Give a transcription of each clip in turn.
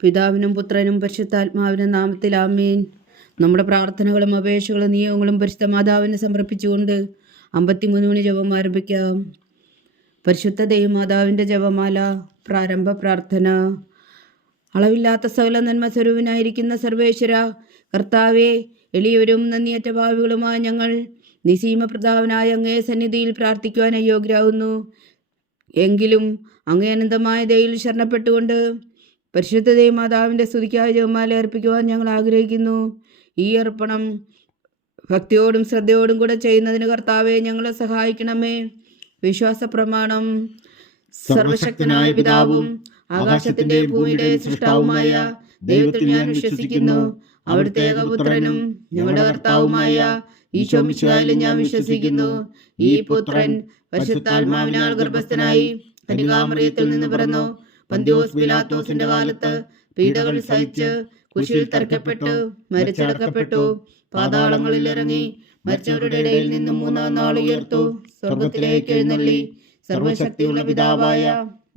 പിതാവിനും പുത്രനും പരിശുദ്ധാത്മാവിനും നാമത്തിൽ ആമേൻ. നമ്മുടെ പ്രാർത്ഥനകളും അപേക്ഷകളും നിയോഗങ്ങളും പരിശുദ്ധ മാതാവിന് സമർപ്പിച്ചുകൊണ്ട് 53 മണി ജപം ആരംഭിക്കാം. പരിശുദ്ധ ദൈവമാതാവിൻ്റെ ജപമാല. പ്രാരംഭ പ്രാർത്ഥന. അളവില്ലാത്ത സകല നന്മ സ്വരൂപനായിരിക്കുന്ന സർവേശ്വര കർത്താവെ, എളിയവരും നന്ദിയറ്റ ഭാവികളുമായ ഞങ്ങൾ നിസീമപ്രതാപനായ അങ്ങേ സന്നിധിയിൽ പ്രാർത്ഥിക്കുവാൻ അയോഗ്യരാകുന്നു. എങ്കിലും അങ്ങേ അനന്തമായ ദയയിൽ ശരണപ്പെട്ടുകൊണ്ട് പരിശുദ്ധ ദൈവമാതാവിൻ്റെ സ്തുതിക്കായി ജപമാല അർപ്പിക്കുവാൻ ഞങ്ങൾ ആഗ്രഹിക്കുന്നു. ഈ അർപ്പണം ഭക്തിയോടും ശ്രദ്ധയോടും കൂടെ ചെയ്യുന്നതിന് കർത്താവെ ഞങ്ങളെ സഹായിക്കണമേ. വിശ്വാസ പ്രമാണം. സർവശക്തനായ പിതാവും ആകാശത്തിന്റെ ഭൂമിയുടെ സൃഷ്ടാവുമായ ദൈവത്തിൽ ഞാൻ വിശ്വസിക്കുന്നു. അവിടുത്തെ ഏകപുത്രനും ഞങ്ങളുടെ കർത്താവുമായ ഈശോ മിശിഹായിലും ഞാൻ വിശ്വസിക്കുന്നു. ഈ പുത്രൻ പരിശുദ്ധാത്മാവിനാൽ ഗർഭസ്ഥനായി കന്യകാമറിയത്തിൽ നിന്ന് പിറന്നു. പന്തിയോസ് പിലാത്തോസിന്റെ കാലത്ത് പീഡകൾ സഹിച്ച് കുരിശിൽ തറയ്ക്കപ്പെട്ടു, മരിച്ചടക്കപ്പെട്ടു, പാതാളങ്ങളിൽ ഇറങ്ങി, മരിച്ചവരുടെ ഇടയിൽ നിന്നും 3-ാം നാൾ ഉയർത്തു, സ്വർഗത്തിലേക്ക് എഴുന്നള്ളി, സർവശക്തിയുള്ള പിതാവായ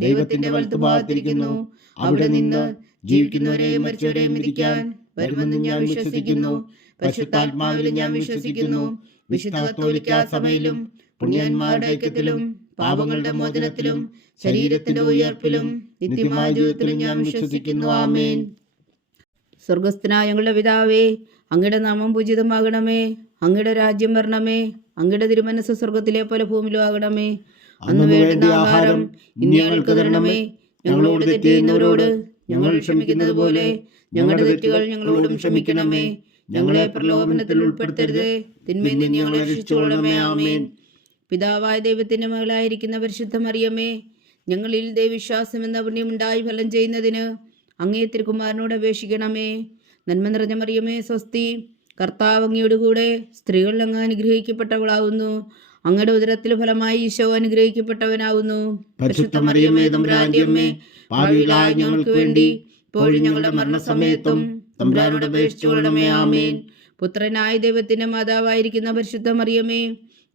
ദൈവത്തിന്റെ വലത്തുഭാഗത്തിരിക്കുന്നു. അവിടെ നിന്ന് ജീവിക്കുന്നവരെയും മരിച്ചവരെയും വിധിക്കാൻ വരുമെന്ന് ഞാൻ വിശ്വസിക്കുന്നു. പരിശുദ്ധാത്മാവിൽ ഞാൻ വിശ്വസിക്കുന്നു. വിശുദ്ധ കത്തോലിക്കാ സഭയിലും പുണ്യന്മാരുടെ ഐക്യത്തിലും പാപങ്ങളുടെ മോചനത്തിലും ശരീരത്തിന്റെ ഉയർപ്പിലും നിത്യമായ ജീവിതത്തിലും ഞാൻ വിശ്വസിക്കുന്നു. ആമേൻ. സ്വർഗസ്ഥനായ ഞങ്ങളുടെ പിതാവേ, അങ്ങയുടെ നാമം പൂജിതമാകണമേ. അങ്ങയുടെ രാജ്യം വരണമേ. അങ്ങയുടെ തിരുമനസ്സ് സ്വർഗത്തിലെ പോലെ ഭൂമിയിലും ആകണമേ. അന്ന് വേണ്ടുന്ന ആഹാരം ഇന്ന് ഞങ്ങൾക്ക് തരണമേ. ഞങ്ങളോട് തെറ്റ് ചെയ്യുന്നവരോട് ഞങ്ങൾ ക്ഷമിക്കുന്നത് പോലെ ഞങ്ങളുടെ തെറ്റുകൾ ഞങ്ങളോടും ക്ഷമിക്കണമേ. ഞങ്ങളെ പ്രലോഭനത്തിൽ ഉൾപ്പെടുത്തരുത്, തിന്മയിൽ നിന്ന് ഞങ്ങളെ രക്ഷിച്ചുകൊള്ളണമേ. ആമേൻ. പിതാവായ ദൈവത്തിന്റെ മകളായിരിക്കുന്ന പരിശുദ്ധ മറിയമേ, ഞങ്ങളിൽ ദൈവവിശ്വാസം എന്ന പുണ്യമുണ്ടായി ഫലം ചെയ്യുന്നതിന് അങ്ങേ തിരുക്കുമാരനോട് അപേക്ഷിക്കണമേ. നന്മ നിറഞ്ഞ മറിയമേ, സ്വസ്തി. കർത്താവ് അങ്ങയുടെ കൂടെ സ്ത്രീകൾ അങ്ങ് അനുഗ്രഹിക്കപ്പെട്ടവളാവുന്നു. അങ്ങയുടെ ഉദരത്തിൽ ഫലമായി ഈശോ അനുഗ്രഹിക്കപ്പെട്ടവനാവുന്നു. പരിശുദ്ധ മറിയമേ, തമ്പുരാന്റെ അമ്മേ, പാപികളായ ഞങ്ങൾക്ക് വേണ്ടി ഇപ്പോഴും ഞങ്ങളുടെ മരണസമയത്തും തമ്പുരാനോട് അപേക്ഷിച്ചുകൊള്ളണമേ. ആമേൻ. പുത്രനായ ദൈവത്തിന്റെ മാതാവായിരിക്കുന്ന പരിശുദ്ധ മറിയമേ,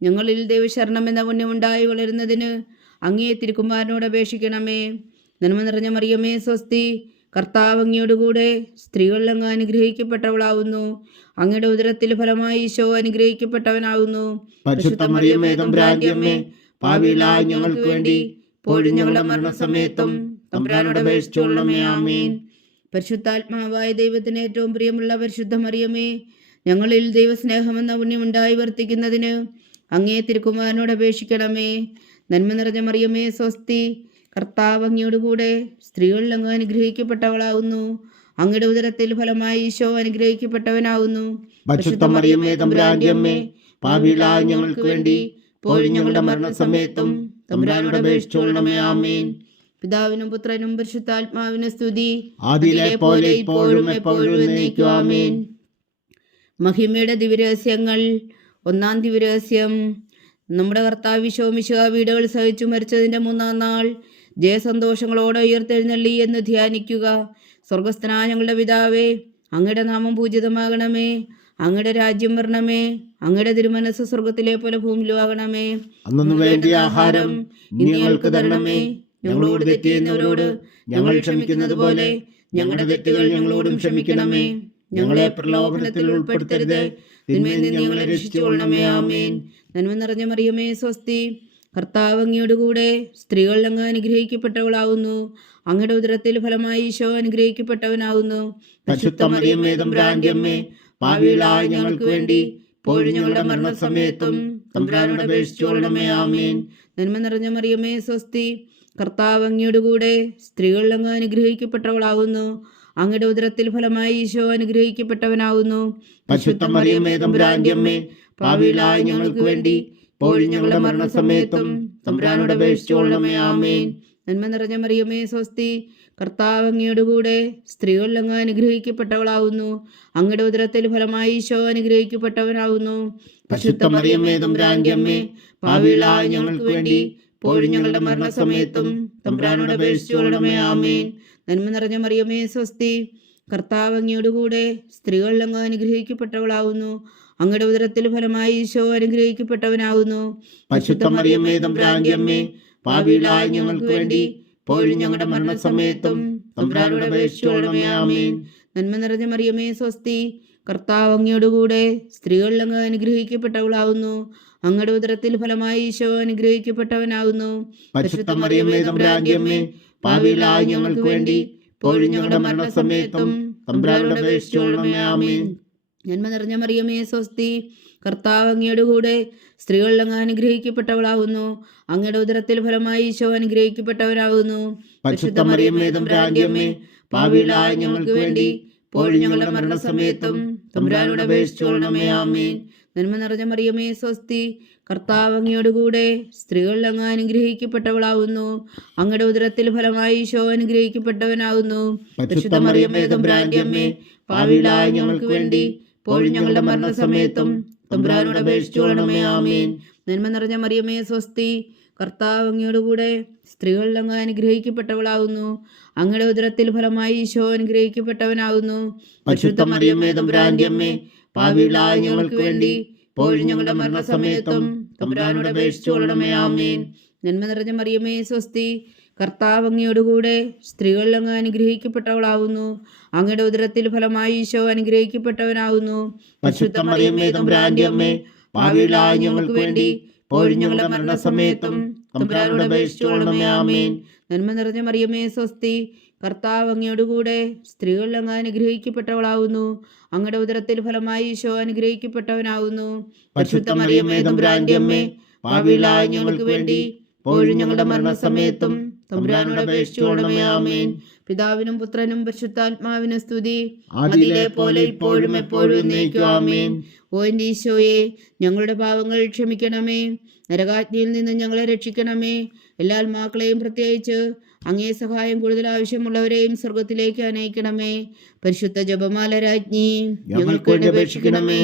ഞങ്ങളിൽ ദൈവശരണം എന്ന പുണ്യമുണ്ടായി വളരുന്നതിന് അങ്ങേ തിരുക്കുമാരനോട് അപേക്ഷിക്കണമേ. നന്മ നിറഞ്ഞ മറിയമേ, സ്വസ്തി. കർത്താവ് അങ്ങയോട് കൂടെ സ്ത്രീകൾ അങ്ങ് അനുഗ്രഹിക്കപ്പെട്ടവളാവുന്നു. അങ്ങയുടെ ഉദരത്തിൽ ഫലമായി ഈശോ അനുഗ്രഹിക്കപ്പെട്ടവനാവുന്നു. പരിശുദ്ധ മറിയമേ, തമ്പുരാന്റെ അമ്മേ, പാപികളായ ഞങ്ങൾക്ക് വേണ്ടി ഇപ്പോഴും ഞങ്ങളുടെ മരണസമയത്തും തമ്പുരാനോട് അപേക്ഷിച്ചുകൊള്ളണമേ. ആമേൻ. പരിശുദ്ധാത്മാവായ ദൈവത്തിന് ഏറ്റവും പ്രിയമുള്ള പരിശുദ്ധ മറിയമേ, ഞങ്ങളിൽ ദൈവസ്നേഹമെന്ന പുണ്യമുണ്ടായി വർത്തിക്കുന്നതിന് അങ്ങേ തിരുക്കുമാരനോട് അപേക്ഷിക്കണമേ. നന്മ നിറഞ്ഞ മറിയമേ, സ്വസ്തി. കർത്താവ് അങ്ങയോട് കൂടെ സ്ത്രീകളിൽ അങ്ങ് അനുഗ്രഹിക്കപ്പെട്ടവളാവുന്നു. അങ്ങയുടെ ഉദരത്തിൽ ഫലമായി ഈശോ അനുഗ്രഹിക്കപ്പെട്ടവനാവുന്നു. പരിശുദ്ധ മറിയമേ, തമ്പുരാന്റെ അമ്മേ, പാപികളായ ഞങ്ങൾക്ക് വേണ്ടി ഇപ്പോഴും ഞങ്ങളുടെ മരണസമയത്തും തമ്പുരാനോട് അപേക്ഷിച്ചുകൊള്ളണമേ. ആമേൻ. പിതാവിനും പുത്രനും പരിശുദ്ധാത്മാവിനും സ്തുതി, ആദിയിലെ പോലെ ഇപ്പോഴും എപ്പോഴും എന്നേക്കും. ആമേൻ. മഹിമയുടെ ദിവ്യരഹസ്യങ്ങൾ. 1-ാം ദിവ്യരഹസ്യം. നമ്മുടെ കർത്താവ് ഈശോ മിശിഹാ വീടുകൾ സഹിച്ചു മരിച്ചതിൻ്റെ 3-ാം നാൾ ജയസന്തോഷങ്ങളോടെ ഉയർത്തെഴുന്നള്ളി എന്ന് ധ്യാനിക്കുക. സ്വർഗസ്ഥനായ ഞങ്ങളുടെ പിതാവേ, അങ്ങയുടെ നാമം പൂജിതമാകണമേ. അങ്ങയുടെ രാജ്യം വരണമേ. അങ്ങയുടെ തിരുമനസ്സ് സ്വർഗത്തിലെ പോലെ ഭൂമിയിലും ആകണമേ. അന്നു വേണ്ടിയ ആഹാരം ഇനി ഞങ്ങൾക്ക് തരണമേ. ഞങ്ങളോട് തെറ്റ് ചെയ്യുന്നവരോട് ഞങ്ങൾ ക്ഷമിക്കുന്നത് പോലെ ഞങ്ങളുടെ തെറ്റുകൾ ഞങ്ങളോടും ക്ഷമിക്കണമേ. ഞങ്ങളെ പ്രലോഭനത്തിൽ ഉൾപ്പെടുത്തരുത്, തിന്മയിൽ നിന്ന് ഞങ്ങളെ രക്ഷിച്ചുകൊള്ളണമേ. ആമേൻ. നന്മ നിറഞ്ഞ മറിയമേ, സ്വസ്തി. കർത്താവ് അങ്ങയോട് കൂടെ സ്ത്രീകൾ അങ്ങ് അനുഗ്രഹിക്കപ്പെട്ടവളാവുന്നു. അങ്ങയുടെ ഉദരത്തിൽ ഫലമായി ഈശോ അനുഗ്രഹിക്കപ്പെട്ടവനാവുന്നു. പരിശുദ്ധ മറിയമേ, തമ്പുരാന്റെ അമ്മേ, പാപികളായ ഞങ്ങൾക്ക് വേണ്ടി ഇപ്പോഴും ഞങ്ങളുടെ മരണസമയത്തും തമ്പുരാനോട് അപേക്ഷിച്ചുകൊള്ളണമേ. ആമേൻ. നന്മ നിറഞ്ഞ മറിയമേ, സ്വസ്തി. കർത്താവ് അങ്ങയോട് കൂടെ സ്ത്രീകൾ അങ്ങ് അനുഗ്രഹിക്കപ്പെട്ടവളാവുന്നു. അങ്ങയുടെ ഉദരത്തിൽ ഫലമായി ഈശോ അനുഗ്രഹിക്കപ്പെട്ടവനാവുന്നു. പരിശുദ്ധ മറിയമേ, തമ്പുരാന്റെ അമ്മേ, പാപികളായ ഞങ്ങൾക്ക് വേണ്ടി ഇപ്പോഴും ഞങ്ങളുടെ മരണസമയത്തും തമ്പുരാനോട് അപേക്ഷിച്ചുകൊള്ളണമേ. ആമേൻ. നന്മ നിറഞ്ഞ മറിയമേ, സ്വസ്തി. കർത്താവ് അങ്ങയോട് കൂടെ സ്ത്രീകൾ അങ്ങ് അനുഗ്രഹിക്കപ്പെട്ടവളാവുന്നു. അങ്ങയുടെ ഉദരത്തിൽ ഫലമായി ഈശോ അനുഗ്രഹിക്കപ്പെട്ടവനാവുന്നു. പരിശുദ്ധ മറിയമേ, തമ്പുരാന്റെ അമ്മേ, പാപികളായ ഞങ്ങൾക്ക് വേണ്ടി ഇപ്പോഴും ഞങ്ങളുടെ മരണസമയത്തും തമ്പുരാനോട് അപേക്ഷിച്ചുകൊള്ളണമേ. ആമേൻ. നന്മ നിറഞ്ഞ മറിയമേ, സ്വസ്തി. കർത്താവ് അങ്ങയോട് കൂടെ സ്ത്രീകൾ അങ്ങ് അനുഗ്രഹിക്കപ്പെട്ടവളാവുന്നു. അങ്ങയുടെ ഉദരത്തിൽ ഫലമായി ഈശോ അനുഗ്രഹിക്കപ്പെട്ടവനാവുന്നു. പരിശുദ്ധ മറിയമേ, തമ്പുരാന്റെ അമ്മേ, പാപികളായ ഞങ്ങൾക്ക് വേണ്ടി ഇപ്പോഴും ഞങ്ങളുടെ മരണസമയത്തും തമ്പുരാനോട് അപേക്ഷിച്ചുകൊള്ളണമേ. ആമേൻ. നന്മ നിറഞ്ഞ മറിയമേ സ്വസ്തി, കർത്താവ് അങ്ങയോടുകൂടെ സ്ത്രീകളിൽ അങ്ങ് അനുഗ്രഹിക്കപ്പെട്ടവളാവുന്നു. അങ്ങയുടെ ഉദരത്തിൽ ഫലമായി ഈശോ അനുഗ്രഹിക്കപ്പെട്ടവനാകുന്നു. പരിശുദ്ധ മറിയമേ തമ്പുരാന്റെ അമ്മേ, പാപികളായ ഞങ്ങൾക്ക് വേണ്ടി ഇപ്പോഴും ഞങ്ങളുടെ മരണസമയത്തും തമ്പുരാനോട് അപേക്ഷിച്ചുകൊള്ളണമേ. ആമേൻ. നന്മ നിറഞ്ഞ മറിയമേ സ്വസ്തി, കർത്താവ് അങ്ങയോടുകൂടെ സ്ത്രീകളിൽ അങ്ങ് അനുഗ്രഹിക്കപ്പെട്ടവളാവുന്നു. അങ്ങയുടെ ഉദരത്തിൽ ഫലമായി ഈശോ അനുഗ്രഹിക്കപ്പെട്ടവനാകുന്നു. പരിശുദ്ധ മറിയമേ തമ്പുരാന്റെ അമ്മേ, പാപികളായ ഞങ്ങൾക്ക് വേണ്ടി ഇപ്പോഴും ഞങ്ങളുടെ മരണസമയത്തും തമ്പുരാനോട് അപേക്ഷിച്ചുകൊള്ളണമേ. ആമേൻ. നന്മ നിറഞ്ഞ മറിയമേ സ്വസ്തി, കർത്താവ് അങ്ങയോടുകൂടെ സ്ത്രീകളിൽ അങ്ങ് അനുഗ്രഹിക്കപ്പെട്ടവളാവുന്നു. അങ്ങയുടെ ഉദരത്തിൽ ഫലമായി ഈശോ അനുഗ്രഹിക്കപ്പെട്ടവനാകുന്നു. പരിശുദ്ധ മറിയമേ തമ്പുരാന്റെ അമ്മേ, പാപികളായ ഞങ്ങൾക്ക് വേണ്ടി ഇപ്പോഴും ഞങ്ങളുടെ മരണസമയത്തും തമ്പുരാനോട് അപേക്ഷിച്ചുകൊള്ളണമേ. ആമേൻ. നന്മ നിറഞ്ഞ മറിയമേ സ്വസ്തി, കർത്താവ് അങ്ങയോടുകൂടെ സ്ത്രീകളിൽ അങ്ങ് അനുഗ്രഹിക്കപ്പെട്ടവളാവുന്നു. അങ്ങയുടെ ഉദരത്തിൽ ഫലമായി ഈശോ അനുഗ്രഹിക്കപ്പെട്ടവനാകുന്നു. പരിശുദ്ധ മറിയമേ തമ്പുരാന്റെ അമ്മേ, പാപികളായ ഞങ്ങൾക്ക് വേണ്ടി ഇപ്പോഴും ഞങ്ങളുടെ മരണസമയത്തും തമ്പുരാനോട് അപേക്ഷിച്ചുകൊള്ളണമേ. ആമേൻ. നന്മ നിറഞ്ഞ മറിയമേ സ്വസ്തി, കർത്താവ് അങ്ങയോടുകൂടെ സ്ത്രീകളിൽ അങ്ങ് അനുഗ്രഹിക്കപ്പെട്ടവളാവുന്നു. അങ്ങയുടെ ഉദരത്തിൽ ഫലമായി ഈശോ അനുഗ്രഹിക്കപ്പെട്ടവനാകുന്നു. പരിശുദ്ധ മറിയമേ തമ്പുരാന്റെ അമ്മേ, പാപികളായ ഞങ്ങൾക്ക് വേണ്ടി ഇപ്പോഴും ഞങ്ങളുടെ മരണസമയത്തും തമ്പുരാനോട് അപേക്ഷിച്ചുകൊള്ളണമേ. ആമേൻ. നന്മ നിറഞ്ഞ മറിയമേ സ്വസ്തി, കർത്താവ് അങ്ങയോടുകൂടെ സ്ത്രീകളിൽ അങ്ങ് അനുഗ്രഹിക്കപ്പെട്ടവളാവുന്നു. അങ്ങയുടെ ഉദരത്തിൽ ഫലമായി ഈശോ അനുഗ്രഹിക്കപ്പെട്ടവനാകുന്നു. പരിശുദ്ധ മറിയമേ തമ്പുരാന്റെ അമ്മേ, പാപികളായ ഞങ്ങൾക്ക് വേണ്ടി ഇപ്പോഴും ഞങ്ങളുടെ മരണസമയത്തും തമ്പുരാനോട് അപേക്ഷിച്ചുകൊള്ളണമേ. ആമേൻ. പിതാവിനും പുത്രനും പരിശുദ്ധാത്മാവിനും സ്തുതി, ആദിയിലെ പോലെ ഇപ്പോഴും എപ്പോഴും എന്നേക്കും. ആമേൻ. ഓ എൻ്റെ ഈശോയെ, ഞങ്ങളുടെ പാവങ്ങൾ ക്ഷമിക്കണമേ. നരകാഗ്നിയിൽ നിന്ന് ഞങ്ങളെ രക്ഷിക്കണമേ. എല്ലാ ആത്മാക്കളെയും പ്രത്യേകിച്ച് അങ്ങേ സഹായം കൂടുതൽ ആവശ്യമുള്ളവരെയും സ്വർഗത്തിലേക്ക് അനയിക്കണമേ. പരിശുദ്ധ ജപമാല രാജ്ഞി, ഞങ്ങൾക്ക് വേണ്ടി അപേക്ഷിക്കണമേ.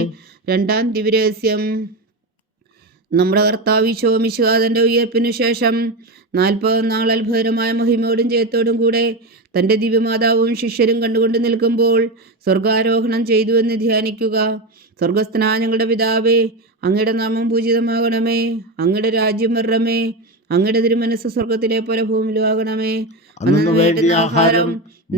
രണ്ടാം ദിവ്യരഹസ്യം. നമ്മുടെ കർത്താവ് ഈശോ മിശിഹായുടെ ഉയർപ്പിനു ശേഷം 40 നാൾ അത്ഭുതകരമായ മഹിമയോടും ജയത്തോടും കൂടെ തൻ്റെ ദിവ്യമാതാവും ശിഷ്യരും കണ്ടുകൊണ്ട് നിൽക്കുമ്പോൾ സ്വർഗാരോഹണം ചെയ്തുവെന്ന് ധ്യാനിക്കുക. സ്വർഗസ്ഥനായ ഞങ്ങളുടെ പിതാവേ, അങ്ങയുടെ നാമം പൂജിതമാകണമേ. അങ്ങയുടെ രാജ്യം വരണമേ. അങ്ങയുടെ തിരുമനസ്സ് സ്വർഗത്തിലെ പോലെ ഭൂമിയിലും ആകണമേ. അന്നു വേണ്ട ആഹാരം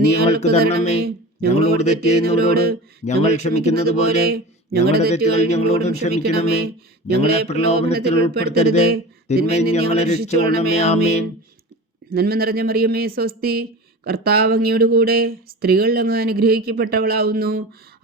നീ ഞങ്ങൾക്ക് തരണമേ. ഞങ്ങളോട് തെറ്റ് ചെയ്യുന്നവരോട് ഞങ്ങൾ ക്ഷമിക്കുന്നത് പോലെ ഞങ്ങളുടെ തെറ്റുകൾ ഞങ്ങളോടും ക്ഷമിക്കണമേ. ഞങ്ങളെ പ്രലോഭനത്തിൽ ഉൾപ്പെടുത്തരുതേ, തിന്മയിൽ നിന്ന് ഞങ്ങളെ രക്ഷിച്ചുകൊള്ളണമേ. ആമേൻ. നന്മ നിറഞ്ഞ മറിയമേ സ്വസ്തി, കർത്താവ് അങ്ങയോടുകൂടെ സ്ത്രീകളിൽ അങ്ങ് അനുഗ്രഹിക്കപ്പെട്ടവളാവുന്നു.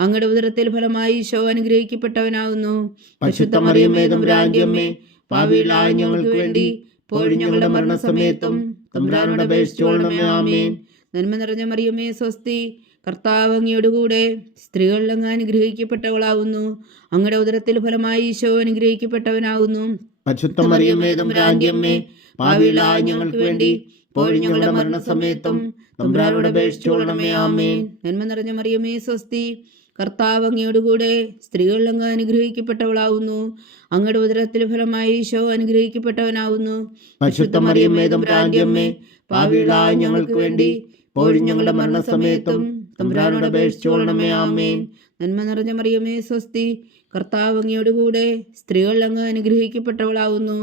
അങ്ങയുടെ ഉദരത്തിൽ ഫലമായി ഈശോ അനുഗ്രഹിക്കപ്പെട്ടവനാകുന്നു. പരിശുദ്ധ മറിയമേ തമ്പുരാന്റെ അമ്മേ, പാപികളായ ഞങ്ങൾക്ക് വേണ്ടി ഇപ്പോഴും ഞങ്ങളുടെ മരണസമയത്തും തമ്പുരാനോട് അപേക്ഷിച്ചുകൊള്ളണമേ. ആമേൻ. നന്മ നിറഞ്ഞ മറിയമേ സ്വസ്തി, കർത്താവ് അങ്ങയോടുകൂടെ സ്ത്രീകളിൽ അങ്ങ് അനുഗ്രഹിക്കപ്പെട്ടവളാവുന്നു. അങ്ങയുടെ ഉദരത്തിൽ ഫലമായി ഈശോ അനുഗ്രഹിക്കപ്പെട്ടവനാകുന്നു. പരിശുദ്ധ മറിയമേ തമ്പുരാന്റെ അമ്മേ, പാപികളായ ഞങ്ങൾക്ക് വേണ്ടി ഇപ്പോഴും ഞങ്ങളുടെ മരണസമയത്തും തമ്പുരാനോട് അപേക്ഷിച്ചുകൊള്ളണമേ. ആമേൻ. നന്മ നിറഞ്ഞ മറിയമേ സ്വസ്തി, കർത്താവ് അങ്ങയോടുകൂടെ സ്ത്രീകളിൽ അങ്ങ് അനുഗ്രഹിക്കപ്പെട്ടവളാവുന്നു. അങ്ങയുടെ ഉദരത്തിൽ ഫലമായി ഈശോ അനുഗ്രഹിക്കപ്പെട്ടവനാവുന്നു. പരിശുദ്ധ മറിയമേ തമ്പുരാന്റെ അമ്മേ, പാപികളായ ഞങ്ങൾക്ക് വേണ്ടി ഇപ്പോഴും ഞങ്ങളുടെ മരണസമയത്തും തമ്പുരാനോട് അപേക്ഷിച്ചുകൊള്ളണമേ. ആമേൻ. നന്മ നിറഞ്ഞ മറിയമേ സ്വസ്തി, കർത്താവ് അങ്ങയോടുകൂടെ സ്ത്രീകളിൽ അങ്ങ് അനുഗ്രഹിക്കപ്പെട്ടവളാവുന്നു.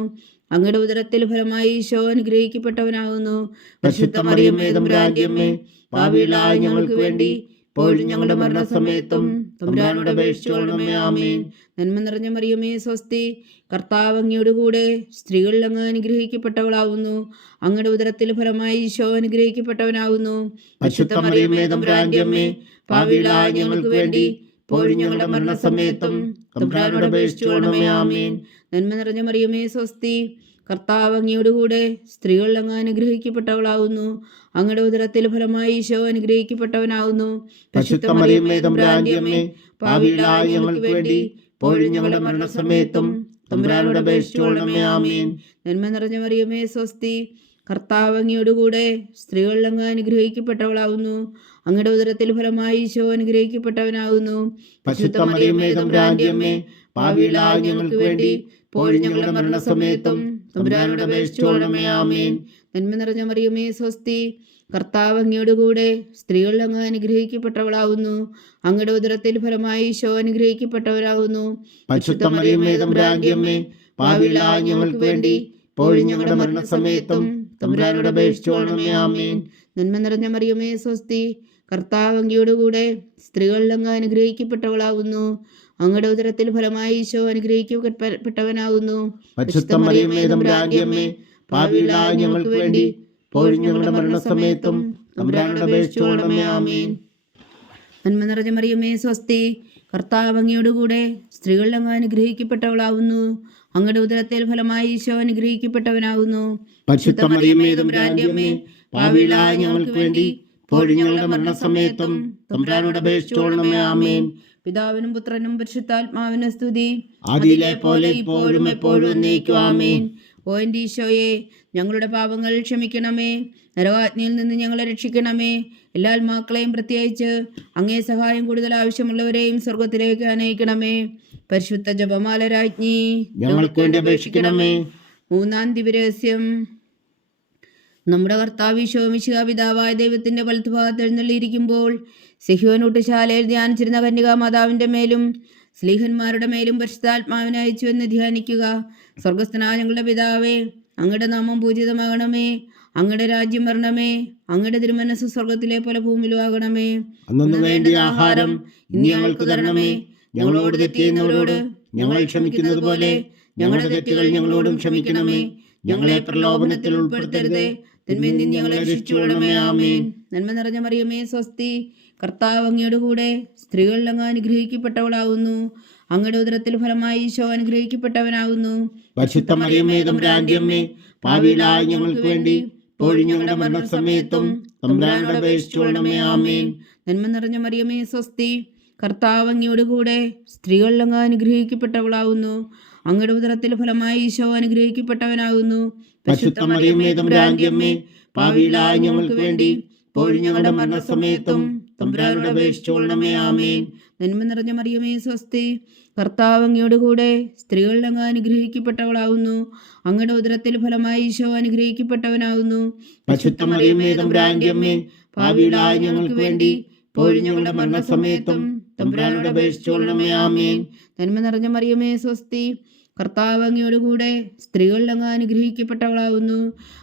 അങ്ങയുടെ ഉദരത്തിൽ ഫലമായി ഈശോ അനുഗ്രഹിക്കപ്പെട്ടവനാകുന്നു. പരിശുദ്ധ മറിയമേ തമ്പുരാന്റെ അമ്മേ, പാപികളായ ഞങ്ങൾക്ക് വേണ്ടി ഇപ്പോഴും ഞങ്ങളുടെ മരണസമയത്തും തമ്പുരാനോട് അപേക്ഷിച്ചുകൊള്ളണമേ. ആമേൻ. നന്മ നിറഞ്ഞ മറിയമേ സ്വസ്തി, കർത്താവ് അങ്ങയോടുകൂടെ സ്ത്രീകളിൽ അങ്ങ് അനുഗ്രഹിക്കപ്പെട്ടവളാവുന്നു. അങ്ങയുടെ ഉദരത്തിൽ ഫലമായി ഈശോ അനുഗ്രഹിക്കപ്പെട്ടവനാകുന്നു. പരിശുദ്ധ മറിയമേ തമ്പുരാന്റെ അമ്മേ, പാപികളായ ഞങ്ങൾക്ക് വേണ്ടി ഇപ്പോഴും ഞങ്ങളുടെ മരണസമയത്തും തമ്പുരാനോട് അപേക്ഷിച്ചുകൊള്ളണമേ. ആമേൻ. നന്മ നിറഞ്ഞ മറിയമേ സ്വസ്തി, കർത്താവ് അങ്ങയോടുകൂടെ സ്ത്രീകളിൽ അങ്ങ് അനുഗ്രഹിക്കപ്പെട്ടവളാവുന്നു. അങ്ങയുടെ ഉദരത്തിൽ ഫലമായി ഈശോ അനുഗ്രഹിക്കപ്പെട്ടവനാകുന്നു. പരിശുദ്ധ മറിയമേ തമ്പുരാന്റെ അമ്മേ, പാപികളായ ഞങ്ങൾക്ക് വേണ്ടി ഇപ്പോഴും ഞങ്ങളുടെ മരണസമയത്തും തമ്പുരാനോട് അപേക്ഷിച്ചുകൊള്ളണമേ. ആമേൻ. നന്മ നിറഞ്ഞ മറിയമേ സ്വസ്തി, കർത്താവ് അങ്ങയോടുകൂടെ സ്ത്രീകളിൽ അങ്ങ് അനുഗ്രഹിക്കപ്പെട്ടവളാവുന്നു. അങ്ങയുടെ ഉദരത്തിൽ ഫലമായി ഈശോ അനുഗ്രഹിക്കപ്പെട്ടവനാകുന്നു. പരിശുദ്ധ മറിയമേ തമ്പുരാന്റെ അമ്മേ, പാപികളായ ഞങ്ങൾക്ക് വേണ്ടി ഇപ്പോഴും ഞങ്ങളുടെ മരണസമയത്തും തമ്പുരാനോട് അപേക്ഷിച്ചുകൊള്ളണമേ. ആമേൻ. നന്മ നിറഞ്ഞ മറിയമേ സ്വസ്തി, കർത്താവ് അങ്ങയോടുകൂടെ സ്ത്രീകളിൽ അങ്ങ് അനുഗ്രഹിക്കപ്പെട്ടവളാവുന്നു. അങ്ങയുടെ ഉദരത്തിൽ ഫലമായി ഈശോ അനുഗ്രഹിക്കപ്പെട്ടവരാകുന്നു. പരിശുദ്ധ മറിയമേ തമ്പുരാന്റെ അമ്മേ, പാപികളായ ഞങ്ങൾക്ക് വേണ്ടി ഇപ്പോഴും ഞങ്ങളുടെ മരണസമയത്തും തമ്പുരാനോട് അപേക്ഷിച്ചുകൊള്ളണമേ. ആമേൻ. നന്മ നിറഞ്ഞ മറിയമേ സ്വസ്തി, കർത്താവ് അങ്ങയോടുകൂടെ സ്ത്രീകളിൽ അങ്ങ് അനുഗ്രഹിക്കപ്പെട്ടവളാകുന്നു. അങ്ങയുടെ ഉദരത്തിൽ ഫലമായി ഈശോ അനുഗ്രഹിക്കപ്പെട്ടവനാകുന്നു. പരിശുദ്ധ മറിയമേ തമ്പുരാന്റെ അമ്മേ, പാപികളായ ഞങ്ങൾക്ക് വേണ്ടി ഇപ്പോഴും ഞങ്ങളുടെ മരണസമയത്തും തമ്പുരാനോട് അപേക്ഷിച്ചുകൊള്ളണമേ. ആമേൻ. നന്മ നിറഞ്ഞ മറിയമേ സ്വസ്തി, കർത്താവ് അങ്ങയോടുകൂടെ സ്ത്രീകളിൽ അങ്ങ് അനുഗ്രഹിക്കപ്പെട്ടവളാകുന്നു. അങ്ങയുടെ ഉദരത്തിൽ ഫലമായി ഈശോ അനുഗ്രഹിക്കപ്പെട്ടവനാകുന്നു. പരിശുദ്ധ മറിയമേ തമ്പുരാന്റെ അമ്മേ, പാപികളായ ഞങ്ങൾക്ക് വേണ്ടി ഇപ്പോഴും ഞങ്ങളുടെ മരണസമയത്തും തമ്പുരാനോട് അപേക്ഷിച്ചുകൊള്ളണമേ. ആമേൻ. പിതാവിനും പുത്രനും പരിശുദ്ധാത്മാവിനും സ്തുതി, ആദിയിലെ പോലെ ഇപ്പോഴും എപ്പോഴും എന്നേക്കും. ആമേൻ. ഓ എൻ്റെ ഈശോയെ, ഞങ്ങളുടെ പാപങ്ങൾ ക്ഷമിക്കണമേ, നരകാജ്ഞയിൽ നിന്ന് ഞങ്ങളെ രക്ഷിക്കണമേ. എല്ലാ ആത്മാക്കളെയും പ്രത്യേകിച്ച് അങ്ങേ സഹായം കൂടുതൽ ആവശ്യമുള്ളവരെയും സ്വർഗത്തിലേക്ക് അനയിക്കണമേ. പരിശുദ്ധ ജപമാല രാജ്ഞി, ഞങ്ങൾക്ക് വേണ്ടി അപേക്ഷിക്കണമേ. മൂന്നാം ദിവരഹസ്യം. നമ്മുടെ കർത്താവ് ഈശോ മിശിഹാ പിതാവായ ദൈവത്തിന്റെ വലത്തുഭാഗത്ത് എഴുന്നള്ളിയിരിക്കുമ്പോൾ സിഹ്യോനൂട്ടുശാലയിൽ ധ്യാനിച്ചിരുന്ന കന്യകാ മാതാവിന്റെ മേലും സ്ലീഹന്മാരുടെ മേലും പരിശുദ്ധാത്മാവിനെ അയച്ചു എന്ന് ധ്യാനിക്കുക. സ്വർഗസ്ഥനായ ഞങ്ങളുടെ പിതാവേ, അങ്ങയുടെ നാമം പൂജിതമാകണമേ, അങ്ങയുടെ രാജ്യം വരണമേ, അങ്ങയുടെ തിരുമനസ്സ് സ്വർഗത്തിലെ പോലെ ഭൂമിയിലും ആകണമേ. അന്നു വേണ്ടിയ ആഹാരം ഇന്ന് ഞങ്ങൾക്ക് തരണമേ. ഞങ്ങളോട് തെറ്റ് ചെയ്യുന്നവരോട് ഞങ്ങൾ ക്ഷമിക്കുന്നത് പോലെ ഞങ്ങളുടെ തെറ്റുകൾ ഞങ്ങളോടും ക്ഷമിക്കണമേ. ഞങ്ങളെ പ്രലോഭനത്തിൽ ഉൾപ്പെടുത്തരുതേ, തിന്മയിൽ നിന്ന് ഞങ്ങളെ രക്ഷിച്ചുകൊള്ളണമേ. ആമേൻ. നന്മ നിറഞ്ഞ മറിയമേ സ്വസ്തി, കർത്താവ് അങ്ങയുടെ കൂടെ സ്ത്രീകളിൽ അങ്ങ് അനുഗ്രഹിക്കപ്പെട്ടവളാകുന്നു. അങ്ങയുടെ ഉദരത്തിൽ ഫലമായി ഈശോ അനുഗ്രഹിക്കപ്പെട്ടവനാകുന്നു. പരിശുദ്ധ മറിയമേ തമ്പുരാന്റെ അമ്മേ, പാപികളായ ഞങ്ങൾക്ക് വേണ്ടി ഇപ്പോഴും ഞങ്ങളുടെ മരണസമയത്തും തമ്പുരാനോട് അപേക്ഷിച്ചുകൊള്ളണമേ. ആമേൻ. നന്മ നിറഞ്ഞ മറിയമേ സ്വസ്തി, കർത്താവ് അങ്ങയുടെ കൂടെ സ്ത്രീകളിൽ അങ്ങ് അനുഗ്രഹിക്കപ്പെട്ടവളാകുന്നു. അങ്ങയുടെ ഉദരത്തിൽ ഫലമായി ഈശോ അനുഗ്രഹിക്കപ്പെട്ടവനാകുന്നു. പരിശുദ്ധ മറിയമേ തമ്പുരാന്റെ അമ്മേ, പാപികളായ ഞങ്ങൾക്ക് വേണ്ടി ഇപ്പോഴും ഞങ്ങളുടെ മരണസമയത്തും തമ്പുരാനോട് അപേക്ഷിച്ചുകൊള്ളണമേ. ആമേൻ. നന്മ നിറഞ്ഞ മറിയമേ സ്വസ്തി, കർത്താവ് അങ്ങയുടെ കൂടെ സ്ത്രീകളിൽ അങ്ങ് അനുഗ്രഹിക്കപ്പെട്ടവളാകുന്നു. അങ്ങയുടെ ഉദരത്തിൽ ഫലമായി ഈശോ അനുഗ്രഹിക്കപ്പെട്ടവനാകുന്നു. പരിശുദ്ധ മറിയമേ തമ്പുരാന്റെ അമ്മേ, പാപികളായ ഞങ്ങൾക്ക് വേണ്ടി ഇപ്പോഴും ഞങ്ങളുടെ മരണസമയത്തും തമ്പുരാനോട് അപേക്ഷിച്ചുകൊള്ളണമേ. ആമേൻ. നന്മ നിറഞ്ഞ മറിയമേ സ്വസ്തി, കർത്താവ് അങ്ങയുടെ കൂടെ സ്ത്രീകളിൽ അങ്ങ് അനുഗ്രഹിക്കപ്പെട്ടവളാകുന്നു.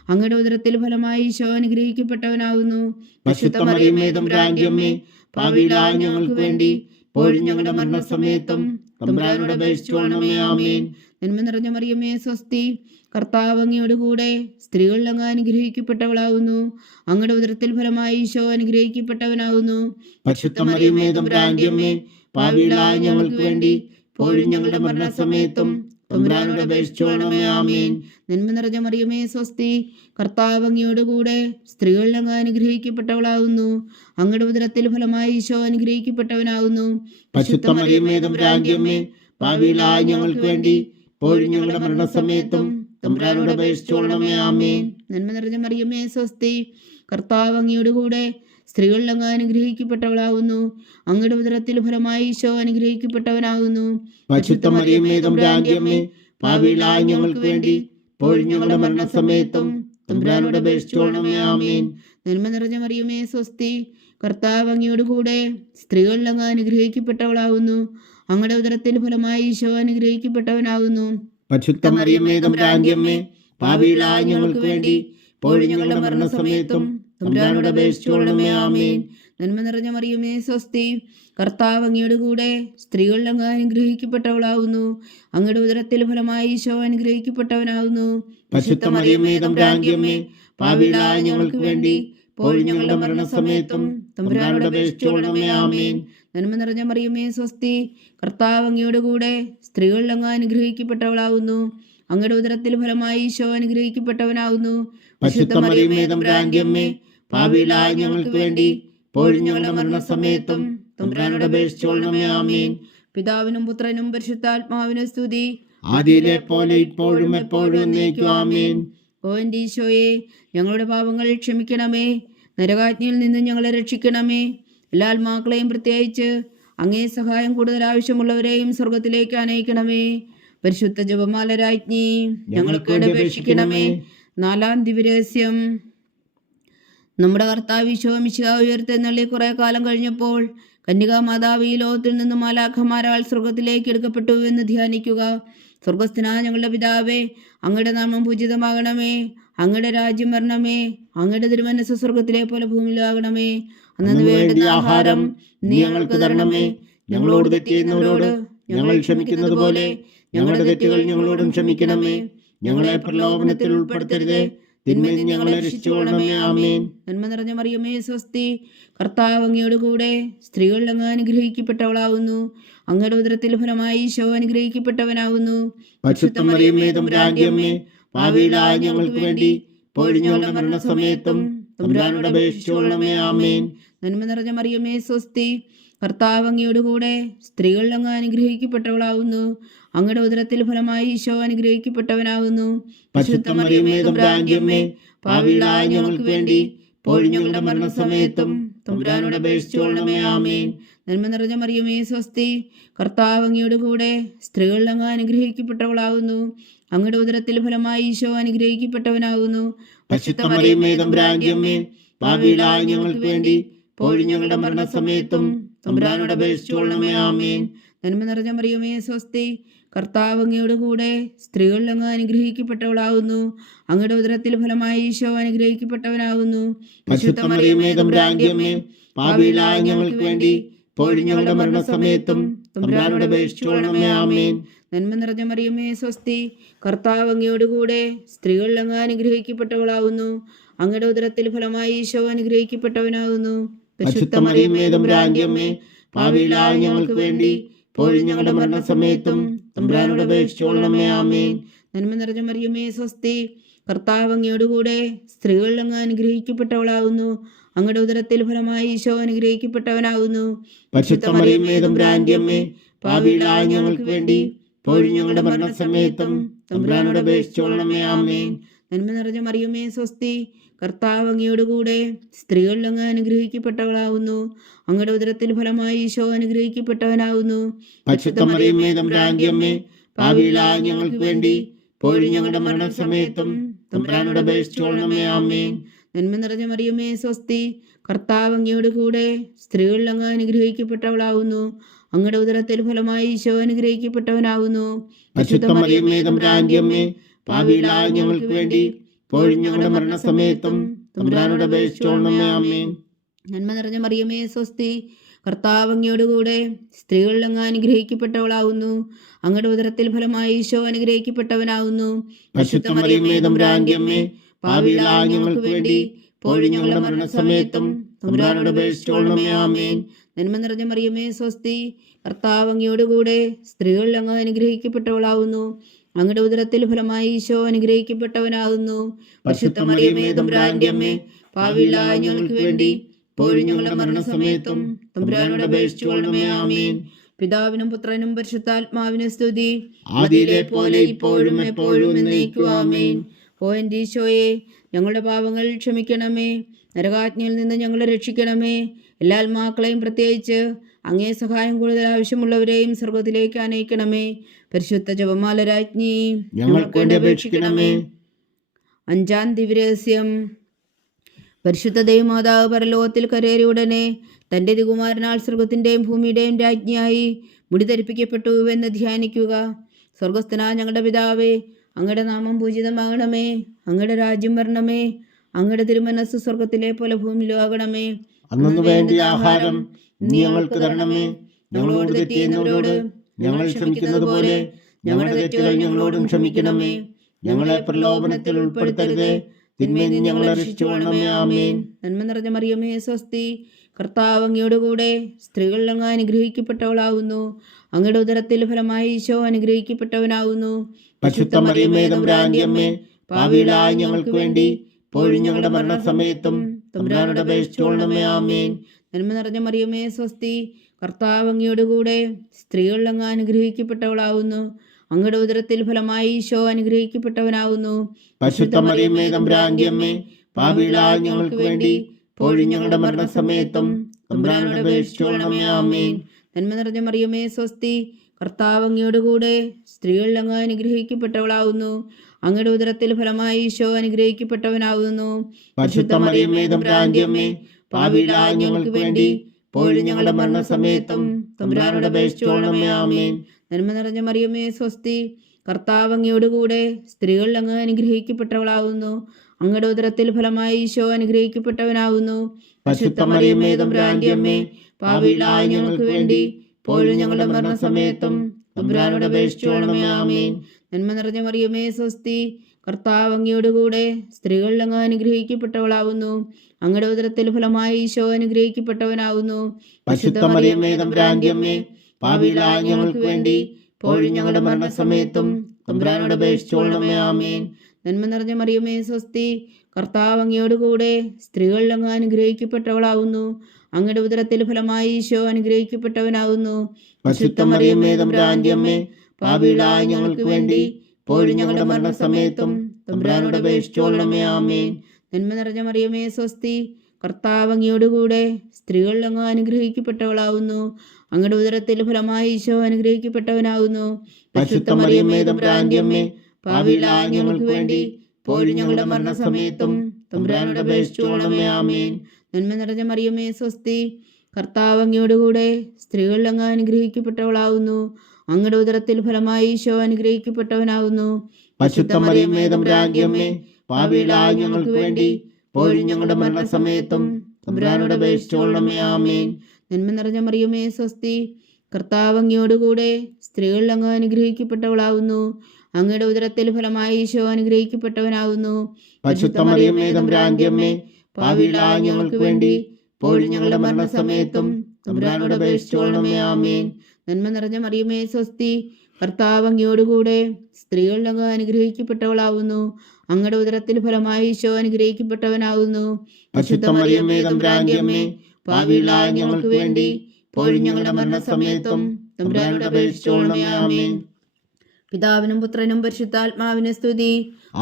അങ്ങയുടെ ഉദരത്തിൽ ഫലമായി ഈശോ അനുഗ്രഹിക്കപ്പെട്ടവനാകുന്നു. പരിശുദ്ധ മറിയമേ തമ്പുരാന്റെ അമ്മേ, പാപികളായ ഞങ്ങൾക്ക് വേണ്ടി ഇപ്പോഴും ഞങ്ങളുടെ മരണസമയത്തും തമ്പുരാനോട് അപേക്ഷിച്ചുകൊള്ളണമേ. ആമേൻ. നന്മ നിറഞ്ഞ മറിയമേ സ്വസ്തി, കർത്താവ് അങ്ങയുടെ കൂടെ സ്ത്രീകളിൽ അങ്ങ് അനുഗ്രഹിക്കപ്പെട്ടവളാകുന്നു. അങ്ങയുടെ ഉദരത്തിൽ ഫലമായി ഈശോ അനുഗ്രഹിക്കപ്പെട്ടവനാകുന്നു. പരിശുദ്ധ മറിയമേ തമ്പുരാന്റെ അമ്മേ, പാപികളായ ഞങ്ങൾക്ക് വേണ്ടി ഇപ്പോഴും ഞങ്ങളുടെ മരണസമയത്തും തമ്പുരാനോട് അപേക്ഷിച്ചുകൊള്ളണമേ. ആമേൻ. നന്മ നിറഞ്ഞ മറിയമേ സ്വസ്തി, കർത്താവ് അങ്ങയുടെ കൂടെ സ്ത്രീകളിൽ അങ്ങ് അനുഗ്രഹിക്കപ്പെട്ടവളാകുന്നു. അങ്ങയുടെ ഉദരത്തിൽ ഫലമായി ഈശോ അനുഗ്രഹിക്കപ്പെട്ടവനാകുന്നു. പരിശുദ്ധ മറിയമേ തമ്പുരാന്റെ അമ്മേ, പാപികളായ ഞങ്ങൾക്ക് വേണ്ടി ഇപ്പോഴും ഞങ്ങളുടെ മരണസമയത്തും തമ്പുരാനോട് അപേക്ഷിച്ചുകൊള്ളണമേ. ആമേൻ. നന്മ നിറഞ്ഞ മറിയമേ സ്വസ്തി, കർത്താവ് അങ്ങയുടെ കൂടെ സ്ത്രീകളിൽ അങ്ങ് അനുഗ്രഹിക്കപ്പെട്ടവളാകുന്നു. അങ്ങയുടെ ഉദരത്തിൽ ഫലമായി ഈശോ അനുഗ്രഹിക്കപ്പെട്ടവനാകുന്നു. പരിശുദ്ധ മറിയമേ തമ്പുരാന്റെ അമ്മേ, പാപികളായ ഞങ്ങൾക്ക് വേണ്ടി ഇപ്പോഴും ഞങ്ങളുടെ മരണസമയത്തും തമ്പുരാനോട് അപേക്ഷിച്ചുകൊള്ളണമേ. ആമേൻ. നന്മ നിറഞ്ഞ മറിയമേ സ്വസ്തി, കർത്താവ് അങ്ങയുടെ കൂടെ സ്ത്രീകളിൽ അങ്ങ് അനുഗ്രഹിക്കപ്പെട്ടവളാകുന്നു. അങ്ങയുടെ ഉദരത്തിൽ ഫലമായി ഈശോ അനുഗ്രഹിക്കപ്പെട്ടവനാകുന്നു. പരിശുദ്ധ മറിയമേ തമ്പുരാന്റെ അമ്മേ, പാപികളായ ഞങ്ങൾക്ക് വേണ്ടി ഇപ്പോഴും ഞങ്ങളുടെ മരണസമയത്തും തമ്പുരാനോട് അപേക്ഷിച്ചുകൊള്ളണമേ. ആമേൻ. നന്മ നിറഞ്ഞ മറിയമേ സ്വസ്തി, കർത്താവ് അങ്ങയുടെ കൂടെ സ്ത്രീകളിൽ അങ്ങ് അനുഗ്രഹിക്കപ്പെട്ടവളാകുന്നു. അങ്ങയുടെ ഉദരത്തിൽ ഫലമായി ഈശോ അനുഗ്രഹിക്കപ്പെട്ടവനാകുന്നു. പരിശുദ്ധ മറിയമേ തമ്പുരാന്റെ അമ്മേ, പാപികളായ ഞങ്ങൾക്ക് വേണ്ടി ഇപ്പോഴും ഞങ്ങളുടെ മരണസമയത്തും തമ്പുരാനോട് അപേക്ഷിച്ചുകൊള്ളണമേ. ആമേൻ. നന്മ നിറഞ്ഞ മറിയമേ സ്വസ്തി, കർത്താവ് അങ്ങയുടെ കൂടെ സ്ത്രീകളിൽ അങ്ങ് അനുഗ്രഹിക്കപ്പെട്ടവളാകുന്നു. അങ്ങയുടെ ഉദരത്തിൽ ഫലമായി ഈശോ അനുഗ്രഹിക്കപ്പെട്ടവനാകുന്നു. പരിശുദ്ധ മറിയമേ തമ്പുരാന്റെ അമ്മേ, പാപികളായ ഞങ്ങൾക്ക് വേണ്ടി ഇപ്പോഴും ഞങ്ങളുടെ മരണസമയത്തും തമ്പുരാനോട് അപേക്ഷിച്ചുകൊള്ളണമേ. ആമേൻ. പിതാവിനും പുത്രനും പരിശുദ്ധാത്മാവിനും സ്തുതി, ആദിയിലെ പോലെ ഇപ്പോഴും എപ്പോഴും എന്നേക്കും. ആമേൻ. ഓ എൻ്റെ ഈശോയെ, ഞങ്ങളുടെ പാപങ്ങൾ ക്ഷമിക്കണമേ, നരകാജ്ഞയിൽ നിന്ന് ഞങ്ങളെ രക്ഷിക്കണമേ. എല്ലാ ആത്മാക്കളെയും പ്രത്യേകിച്ച് അങ്ങേ സഹായം കൂടുതൽ ആവശ്യമുള്ളവരെയും സ്വർഗത്തിലേക്ക് അനയിക്കണമേ. പരിശുദ്ധ ജപമാല രാജ്ഞി, ഞങ്ങൾക്ക് വേണ്ടി അപേക്ഷിക്കണമേ. നാലാം ദിവരഹസ്യം. നമ്മുടെ കർത്താവ് ഈശോ മിശിഹാ ഉയർത്തെഴുന്നള്ളി കുറെ കാലം കഴിഞ്ഞപ്പോൾ കന്യകാ മാതാവ് ഈ ലോകത്തിൽ നിന്ന് മാലാഖമാരാൽ സ്വർഗത്തിലേക്ക് എടുക്കപ്പെട്ടു എന്ന് ധ്യാനിക്കുക. സ്വർഗസ്ഥനായ ഞങ്ങളുടെ പിതാവേ, അങ്ങയുടെ നാമം പൂജിതമാകണമേ. അങ്ങയുടെ രാജ്യം വരണമേ. അങ്ങയുടെ തിരുമനസ്സ് സ്വർഗത്തിലെ പോലെ ഭൂമിയിലാകണമേ. അന്നു വേണ്ടുന്ന ആഹാരം നീ ഞങ്ങൾക്ക് തരണമേ. ഞങ്ങളോട് തെറ്റ് ചെയ്യുന്നവരോട് ഞങ്ങൾ ക്ഷമിക്കുന്നത് പോലെ ഞങ്ങളുടെ തെറ്റുകൾ ഞങ്ങളോടും ക്ഷമിക്കണമേ. ഞങ്ങളെ പ്രലോഭനത്തിൽ ഉൾപ്പെടുത്തരുതേ, തിന്മയിൽ നിന്ന് ഞങ്ങളെ രക്ഷിച്ചുകൊള്ളണമേ. ആമേൻ. നന്മ നിറഞ്ഞ മറിയമേ, സ്വസ്തി. കർത്താവ് അങ്ങയോട് കൂടെ സ്ത്രീകളിൽ അങ്ങ് അനുഗ്രഹിക്കപ്പെട്ടവളാവുന്നു. അങ്ങയുടെ ഉദരത്തിൽ ഫലമായി ഈശോ അനുഗ്രഹിക്കപ്പെട്ടവനാവുന്നു. പരിശുദ്ധ മറിയമേ, തമ്പുരാന്റെ അമ്മേ, പാപികളായ ഞങ്ങൾക്ക് വേണ്ടി ഇപ്പോഴും ഞങ്ങളുടെ മരണസമയത്തും തമ്പുരാനോട് അപേക്ഷിച്ചുകൊള്ളണമേ. ആമേൻ. നന്മ നിറഞ്ഞ മറിയമേ, സ്വസ്തി. കർത്താവ് അങ്ങയോട് കൂടെ സ്ത്രീകളിൽ അങ്ങ് അനുഗ്രഹിക്കപ്പെട്ടവളാവുന്നു. അങ്ങയുടെ ഉദരത്തിൽ ഫലമായി ഈശോ അനുഗ്രഹിക്കപ്പെട്ടവനാവുന്നു. പരിശുദ്ധ മറിയമേ, തമ്പുരാന്റെ അമ്മേ, പാപികളായ ഞങ്ങൾക്ക് വേണ്ടി ഇപ്പോഴും ഞങ്ങളുടെ മരണസമയത്തും തമ്പുരാനോട് അപേക്ഷിച്ചുകൊള്ളണമേ. ആമേൻ. നന്മ നിറഞ്ഞ മറിയമേ, സ്വസ്തി. കർത്താവ് അങ്ങയോട് കൂടെ സ്ത്രീകളിൽ അങ്ങ് അനുഗ്രഹിക്കപ്പെട്ടവളാവുന്നു. അങ്ങയുടെ ഉദരത്തിൽ ഫലമായി ഈശോ അനുഗ്രഹിക്കപ്പെട്ടവനാവുന്നു. പരിശുദ്ധ മറിയമേ, തമ്പുരാന്റെ അമ്മേ, പാപികളായ ഞങ്ങൾക്ക് വേണ്ടി ഇപ്പോഴും ഞങ്ങളുടെ മരണസമയത്തും തമ്പുരാനോട് അപേക്ഷിച്ചുകൊള്ളണമേ. ആമേൻ. നന്മ നിറഞ്ഞ മറിയമേ, സ്വസ്തി. കർത്താവ് അങ്ങയോട് കൂടെ സ്ത്രീകളിൽ അങ്ങ് അനുഗ്രഹിക്കപ്പെട്ടവളാവുന്നു. അങ്ങയുടെ ഉദരത്തിൽ ഫലമായി ഈശോ അനുഗ്രഹിക്കപ്പെട്ടവനാവുന്നു. പരിശുദ്ധ മറിയമേ, തമ്പുരാന്റെ അമ്മേ, പാപികളായ ഞങ്ങൾക്ക് വേണ്ടി ഇപ്പോഴും ഞങ്ങളുടെ മരണസമയത്തും തമ്പുരാനോട് അപേക്ഷിച്ചുകൊള്ളണമേ. ആമേൻ. നന്മ നിറഞ്ഞ മറിയമേ, സ്വസ്തി. കർത്താവ് അങ്ങയോട് കൂടെ സ്ത്രീകളിൽ അങ്ങ് അനുഗ്രഹിക്കപ്പെട്ടവളാവുന്നു. അങ്ങയുടെ ഉദരത്തിൽ ഫലമായി ഈശോ അനുഗ്രഹിക്കപ്പെട്ടവനാവുന്നു. പരിശുദ്ധ മറിയമേ, തമ്പുരാന്റെ അമ്മേ, പാപികളായ ഞങ്ങൾക്ക് വേണ്ടി ഇപ്പോഴും ഞങ്ങളുടെ മരണസമയത്തും തമ്പുരാനോട് അപേക്ഷിച്ചുകൊള്ളണമേ. ആമേൻ. നന്മ നിറഞ്ഞ മറിയമേ, സ്വസ്തി. കർത്താവ് അങ്ങയോട് കൂടെ സ്ത്രീകളിൽ അങ്ങ് അനുഗ്രഹിക്കപ്പെട്ടവളാവുന്നു. അങ്ങയുടെ ഉദരത്തിൽ ഫലമായി ഈശോ അനുഗ്രഹിക്കപ്പെട്ടവനാവുന്നു. പരിശുദ്ധ മറിയമേ, തമ്പുരാന്റെ അമ്മേ, പാപികളായ ഞങ്ങൾക്ക് വേണ്ടി ഇപ്പോഴും ഞങ്ങളുടെ മരണസമയത്തും തമ്പുരാനോട് അപേക്ഷിച്ചുകൊള്ളണമേ. ആമേൻ. നന്മ നിറഞ്ഞ മറിയമേ, സ്വസ്തി. കർത്താവ് അങ്ങയോട് കൂടെ സ്ത്രീകളിൽ അങ്ങ് അനുഗ്രഹിക്കപ്പെട്ടവളാവുന്നു. അങ്ങയുടെ ഉദരത്തിൽ ഫലമായി ഈശോ അനുഗ്രഹിക്കപ്പെട്ടവനാവുന്നു. പരിശുദ്ധ മറിയമേ, തമ്പുരാന്റെ അമ്മേ, പാപികളായ ഞങ്ങൾക്ക് വേണ്ടി ഇപ്പോഴും ഞങ്ങളുടെ മരണസമയത്തും തമ്പുരാനോട് അപേക്ഷിച്ചുകൊള്ളണമേ. ആമേൻ. നന്മ നിറഞ്ഞ മറിയമേ, സ്വസ്തി. കർത്താവ് അങ്ങയോട് കൂടെ സ്ത്രീകളിൽ അങ്ങ് അനുഗ്രഹിക്കപ്പെട്ടവളാവുന്നു. അങ്ങയുടെ ഉദരത്തിൽ ഫലമായി ഈശോ അനുഗ്രഹിക്കപ്പെട്ടവനാവുന്നു. പരിശുദ്ധ മറിയമേ, തമ്പുരാന്റെ അമ്മേ, പാപികളായ ഞങ്ങൾക്ക് വേണ്ടി ഇപ്പോഴും ഞങ്ങളുടെ മരണസമയത്തും തമ്പുരാനോട് അപേക്ഷിച്ചുകൊള്ളണമേ. ആമേൻ. നന്മ നിറഞ്ഞ മറിയമേ, സ്വസ്തി. കർത്താവ് അങ്ങയോട് കൂടെ സ്ത്രീകളിൽ അങ്ങ് അനുഗ്രഹിക്കപ്പെട്ടവളാവുന്നു. അങ്ങയുടെ ഉദരത്തിൽ ഫലമായി ഈശോ അനുഗ്രഹിക്കപ്പെട്ടവനാവുന്നു. പരിശുദ്ധ മറിയമേ, തമ്പുരാന്റെ അമ്മേ, പാപികളായ ഞങ്ങൾക്ക് വേണ്ടി ഇപ്പോഴും ഞങ്ങളുടെ മരണസമയത്തും തമ്പുരാനോട് അപേക്ഷിച്ചുകൊള്ളണമേ. ആമേൻ. നന്മ നിറഞ്ഞ മറിയമേ, സ്വസ്തി. കർത്താവ് അങ്ങയോട് കൂടെ സ്ത്രീകളിൽ അങ്ങ് അനുഗ്രഹിക്കപ്പെട്ടവളാവുന്നു. അങ്ങയുടെ ഉദരത്തിൽ ഫലമായി ഈശോ അനുഗ്രഹിക്കപ്പെട്ടവനാകുന്നു. പരിശുദ്ധ മറിയമേ, തമ്പുരാന്റെ അമ്മേ, പാപികളായ ഞങ്ങൾക്ക് വേണ്ടി ഇപ്പോഴും ഞങ്ങളുടെ മരണസമയത്തും തമ്പുരാനോട് അപേക്ഷിച്ചുകൊള്ളണമേ. ആമേൻ. പിതാവിനും പുത്രനും പരിശുദ്ധാത്മാവിനും സ്തുതി. ആദിയിലെ പോലെ ഇപ്പോഴും എപ്പോഴും എന്നേക്കും. ആമേൻ. ഓ എൻ്റെ ഈശോയെ, ഞങ്ങളുടെ പാപങ്ങൾ ക്ഷമിക്കണമേ. നരകാജ്ഞയിൽ നിന്ന് ഞങ്ങളെ രക്ഷിക്കണമേ. എല്ലാ ആത്മാക്കളെയും, പ്രത്യേകിച്ച് അങ്ങേ സഹായം കൂടുതൽ ആവശ്യമുള്ളവരെയും സ്വർഗത്തിലേക്ക് അനയിക്കണമേ. പരിശുദ്ധ ജപമാല രാജ്ഞി, ഞങ്ങൾക്ക് വേണ്ടി അപേക്ഷിക്കണമേ. 5-ാം ദിവ്യരഹസ്യം. പരിശുദ്ധ ദൈവമാതാവ് പരലോകത്തിൽ കരേറിയ ഉടനെ തൻ്റെ തികുമാരനാൽ സ്വർഗത്തിൻ്റെയും ഭൂമിയുടെയും രാജ്ഞിയായി മുടി ധരിപ്പിക്കപ്പെട്ടു എന്ന് ധ്യാനിക്കുക. സ്വർഗസ്ഥനായ ഞങ്ങളുടെ പിതാവേ, അങ്ങയുടെ നാമം പൂജിതമാകണമേ. അങ്ങയുടെ രാജ്യം വരണമേ. അങ്ങയുടെ തിരുമനസ്സ് സ്വർഗത്തിലെ പോലെ ഭൂമിയിലും ആകണമേ. അന്നു വേണ്ടിയ ആഹാരം നീ ഞങ്ങൾക്ക് തരണമേ. ഞങ്ങളോട് തെറ്റ് ചെയ്യുന്നവരോട് ഞങ്ങൾ ക്ഷമിക്കുന്നത് പോലെ ഞങ്ങളുടെ തെറ്റുകൾ ഞങ്ങളോടും ക്ഷമിക്കണമേ. ഞങ്ങളെ പ്രലോഭനത്തിൽ ഉൾപ്പെടുത്തരുതേ, തിന്മയിൽ നിന്ന് ഞങ്ങളെ രക്ഷിച്ചുകൊള്ളണമേ. ആമേൻ. നന്മ നിറഞ്ഞ മറിയമേ, സ്വസ്തി. കർത്താവ് അങ്ങയോട് കൂടെ സ്ത്രീകളിൽ അങ്ങ് അനുഗ്രഹിക്കപ്പെട്ടവളാവുന്നു. അങ്ങയുടെ ഉദരത്തിൽ ഫലമായി ഈശോ അനുഗ്രഹിക്കപ്പെട്ടവനാവുന്നു. പരിശുദ്ധ മറിയമേ, തമ്പുരാന്റെ അമ്മേ, പാപികളായ ഞങ്ങൾക്ക് വേണ്ടി ഇപ്പോഴും ഞങ്ങളുടെ മരണസമയത്തും തമ്പുരാനോട് അപേക്ഷിച്ചുകൊള്ളണമേ. ആമേൻ. നന്മ നിറഞ്ഞ മറിയമേ, സ്വസ്തി. കർത്താവ് അങ്ങയോട് കൂടെ സ്ത്രീകളിൽ അങ്ങ് അനുഗ്രഹിക്കപ്പെട്ടവളാവുന്നു. അങ്ങയുടെ ഉദരത്തിൽ ഫലമായി ഈശോ അനുഗ്രഹിക്കപ്പെട്ടവനാവുന്നു. പരിശുദ്ധ മറിയമേ, തമ്പുരാന്റെ അമ്മേ, പാപികളായ ഞങ്ങൾക്ക് വേണ്ടി ഇപ്പോഴും ഞങ്ങളുടെ മരണസമയത്തും തമ്പുരാനോട് അപേക്ഷിച്ചുകൊള്ളണമേ. ആമേൻ. നന്മ നിറഞ്ഞ മറിയമേ, സ്വസ്തി. കർത്താവ് അങ്ങയോട് കൂടെ സ്ത്രീകളിൽ അങ്ങ് അനുഗ്രഹിക്കപ്പെട്ടവളാവുന്നു. അങ്ങയുടെ ഉദരത്തിൽ ഫലമായി ഈശോ അനുഗ്രഹിക്കപ്പെട്ടവനാവുന്നു. പരിശുദ്ധ മറിയമേ, തമ്പുരാന്റെ അമ്മേ, പാപികളായ ഞങ്ങൾക്ക് വേണ്ടി ഇപ്പോഴും ഞങ്ങളുടെ മരണസമയത്തും തമ്പുരാനോട് അപേക്ഷിച്ചുകൊള്ളണമേ. ആമേൻ. നന്മ നിറഞ്ഞ മറിയമേ, സ്വസ്തി. കർത്താവ് അങ്ങയോടുകൂടെ സ്ത്രീകൾ അങ്ങ് അനുഗ്രഹിക്കപ്പെട്ടവളാവുന്നു. അങ്ങയുടെ ഉദരത്തിൽ ഫലമായി ഈശോ അനുഗ്രഹിക്കപ്പെട്ടവനാവുന്നു. പരിശുദ്ധ മറിയമേ തമ്പുരാന്റെ അമ്മേ, പാപികളായ ഞങ്ങൾക്ക് വേണ്ടി ഇപ്പോഴും ഞങ്ങളുടെ മരണസമയത്തും തമ്പുരാനോട് അപേക്ഷിച്ചുകൊള്ളണമേ. ആമേൻ. നന്മ നിറഞ്ഞ മറിയമേ സ്വസ്തി, കർത്താവ് അങ്ങയോടുകൂടെ സ്ത്രീകൾ അങ്ങ് അനുഗ്രഹിക്കപ്പെട്ടവളാവുന്നു. അങ്ങയുടെ ഉദരത്തിൽ ഫലമായി ഈശോ അനുഗ്രഹിക്കപ്പെട്ടവനാവുന്നു. പരിശുദ്ധ മറിയമേ തമ്പുരാന്റെ അമ്മേ, പാപികളായ ഞങ്ങൾക്ക് വേണ്ടി ഇപ്പോഴും ഞങ്ങളുടെ മരണസമയത്തും തമ്പുരാനോട് അപേക്ഷിച്ചുകൊള്ളണമേ. ആമേൻ. നന്മ നിറഞ്ഞ മറിയമേ സ്വസ്തി, കർത്താവ് അങ്ങയോടുകൂടെ സ്ത്രീകൾ അങ്ങ് അനുഗ്രഹിക്കപ്പെട്ടവളാവുന്നു. അങ്ങയുടെ ഉദരത്തിൽ ഫലമായി ഈശോ അനുഗ്രഹിക്കപ്പെട്ടവനാവുന്നു. പരിശുദ്ധ മറിയമേ തമ്പുരാന്റെ അമ്മേ, പാപികളായ ഞങ്ങൾക്ക് വേണ്ടി ഇപ്പോഴും ഞങ്ങളുടെ മരണസമയത്തും തമ്പുരാനോട് അപേക്ഷിച്ചുകൊള്ളണമേ. ആമേൻ. നന്മ നിറഞ്ഞ മറിയമേ സ്വസ്തി, കർത്താവ് അങ്ങയോടുകൂടെ സ്ത്രീകൾ അങ്ങ് അനുഗ്രഹിക്കപ്പെട്ടവളാവുന്നു. അങ്ങയുടെ ഉദരത്തിൽ ഫലമായി ഈശോ അനുഗ്രഹിക്കപ്പെട്ടവനാവുന്നു. പരിശുദ്ധ മറിയമേ തമ്പുരാന്റെ അമ്മേ, പാപികളായ ഞങ്ങൾക്ക് വേണ്ടി ഇപ്പോഴും ഞങ്ങളുടെ മരണസമയത്തും തമ്പുരാനോട് അപേക്ഷിച്ചുകൊള്ളണമേ. ആമേൻ. നന്മ നിറഞ്ഞ മറിയമേ സ്വസ്തി, കർത്താവ് അങ്ങയോടുകൂടെ സ്ത്രീകൾ അങ്ങ് അനുഗ്രഹിക്കപ്പെട്ടവളാവുന്നു. അങ്ങയുടെ ഉദരത്തിൽ ഫലമായി ഈശോ അനുഗ്രഹിക്കപ്പെട്ടവനാവുന്നു. പരിശുദ്ധ മറിയമേ തമ്പുരാന്റെ അമ്മേ, പാപികളായ ഞങ്ങൾക്ക് വേണ്ടി ഇപ്പോഴും ഞങ്ങളുടെ മരണസമയത്തും തമ്പുരാനോട് അപേക്ഷിച്ചുകൊള്ളണമേ. ആമേൻ. നന്മ നിറഞ്ഞ മറിയമേ സ്വസ്തി, കർത്താവ് അങ്ങയോടുകൂടെ സ്ത്രീകൾ അങ്ങ് അനുഗ്രഹിക്കപ്പെട്ടവളാവുന്നു. അങ്ങയുടെ ഉദരത്തിൽ ഫലമായി ഈശോ അനുഗ്രഹിക്കപ്പെട്ടവനാവുന്നു. പരിശുദ്ധ മറിയമേ തമ്പുരാന്റെ അമ്മേ, പാപികളായ ഞങ്ങൾക്ക് വേണ്ടി ഇപ്പോഴും ഞങ്ങളുടെ മരണസമയത്തും തമ്പുരാനോട് അപേക്ഷിച്ചുകൊള്ളണമേ. ആമേൻ. നന്മ നിറഞ്ഞ മറിയമേ സ്വസ്തി, കർത്താവ് അങ്ങയോടുകൂടെ സ്ത്രീകൾ അങ്ങ് അനുഗ്രഹിക്കപ്പെട്ടവളാവുന്നു. അങ്ങയുടെ ഉദരത്തിൽ ഫലമായി ഈശോ അനുഗ്രഹിക്കപ്പെട്ടവനാവുന്നു. പരിശുദ്ധ മറിയമേ തമ്പുരാന്റെ അമ്മേ, പാപികളായ ഞങ്ങൾക്ക് വേണ്ടി ഇപ്പോഴും ഞങ്ങളുടെ മരണസമയത്തും തമ്പുരാനോട് അപേക്ഷിച്ചുകൊള്ളണമേ. ആമേൻ. പിതാവിനും പുത്രനും പരിശുദ്ധാത്മാവിന് സ്തുതി,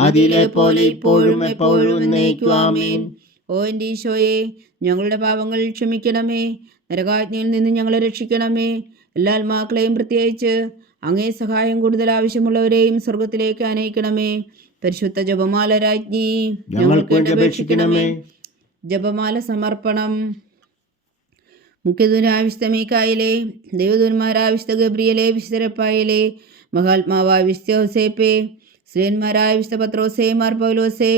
ആദിയിലെ പോലെ ഇപ്പോഴും എപ്പോഴും എന്നേക്കും. ആമേൻ. ഓ എൻ്റെ ഈശോയെ, ഞങ്ങളുടെ പാപങ്ങൾ ക്ഷമിക്കണമേ. നരകാജ്ഞയിൽ നിന്ന് ഞങ്ങളെ രക്ഷിക്കണമേ. എല്ലാ ആത്മാക്കളെയും പ്രത്യേകിച്ച് അങ്ങേ സഹായം കൂടുതൽ ആവശ്യമുള്ളവരെയും സ്വർഗത്തിലേക്ക് അനയിക്കണമേ. പരിശുദ്ധ ജപമാല രാജ്ഞി, ഞങ്ങൾക്ക് വേണ്ടി അപേക്ഷിക്കണമേ. ജപമാല സമർപ്പണം. മുഖ്യദൂതനായ വിശുദ്ധ മീഖായേലേ, ദൈവദൂതന്മാരായ വിശുദ്ധ ഗബ്രിയേലേ, വിശുദ്ധ റഫായേലേ, മഹാത്മാവായ വിശുദ്ധ യോസേപ്പേ, ശ്രീയന്മാരായ വിശുദ്ധ പത്രോസേ, മാർ പൗലോസേ,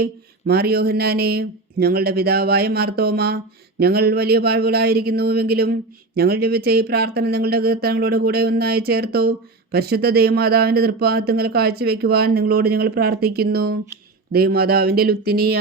മാർ യോഹന്നാനെ, ഞങ്ങളുടെ പിതാവായ മാർത്തോമ, ഞങ്ങൾ വലിയ പാഴ്വുകളായിരിക്കുന്നുവെങ്കിലും ഞങ്ങൾ ജപിച്ച ഈ പ്രാർത്ഥന നിങ്ങളുടെ കീർത്തനങ്ങളോട് കൂടെ ഒന്നായി ചേർത്തു പരിശുദ്ധ ദൈവമാതാവിൻ്റെ തൃപ്പാദങ്ങൾ കാഴ്ചവെക്കുവാൻ നിങ്ങളോട് ഞങ്ങൾ പ്രാർത്ഥിക്കുന്നു. ദൈവമാതാവിൻ്റെ ലുത്തിനിയ,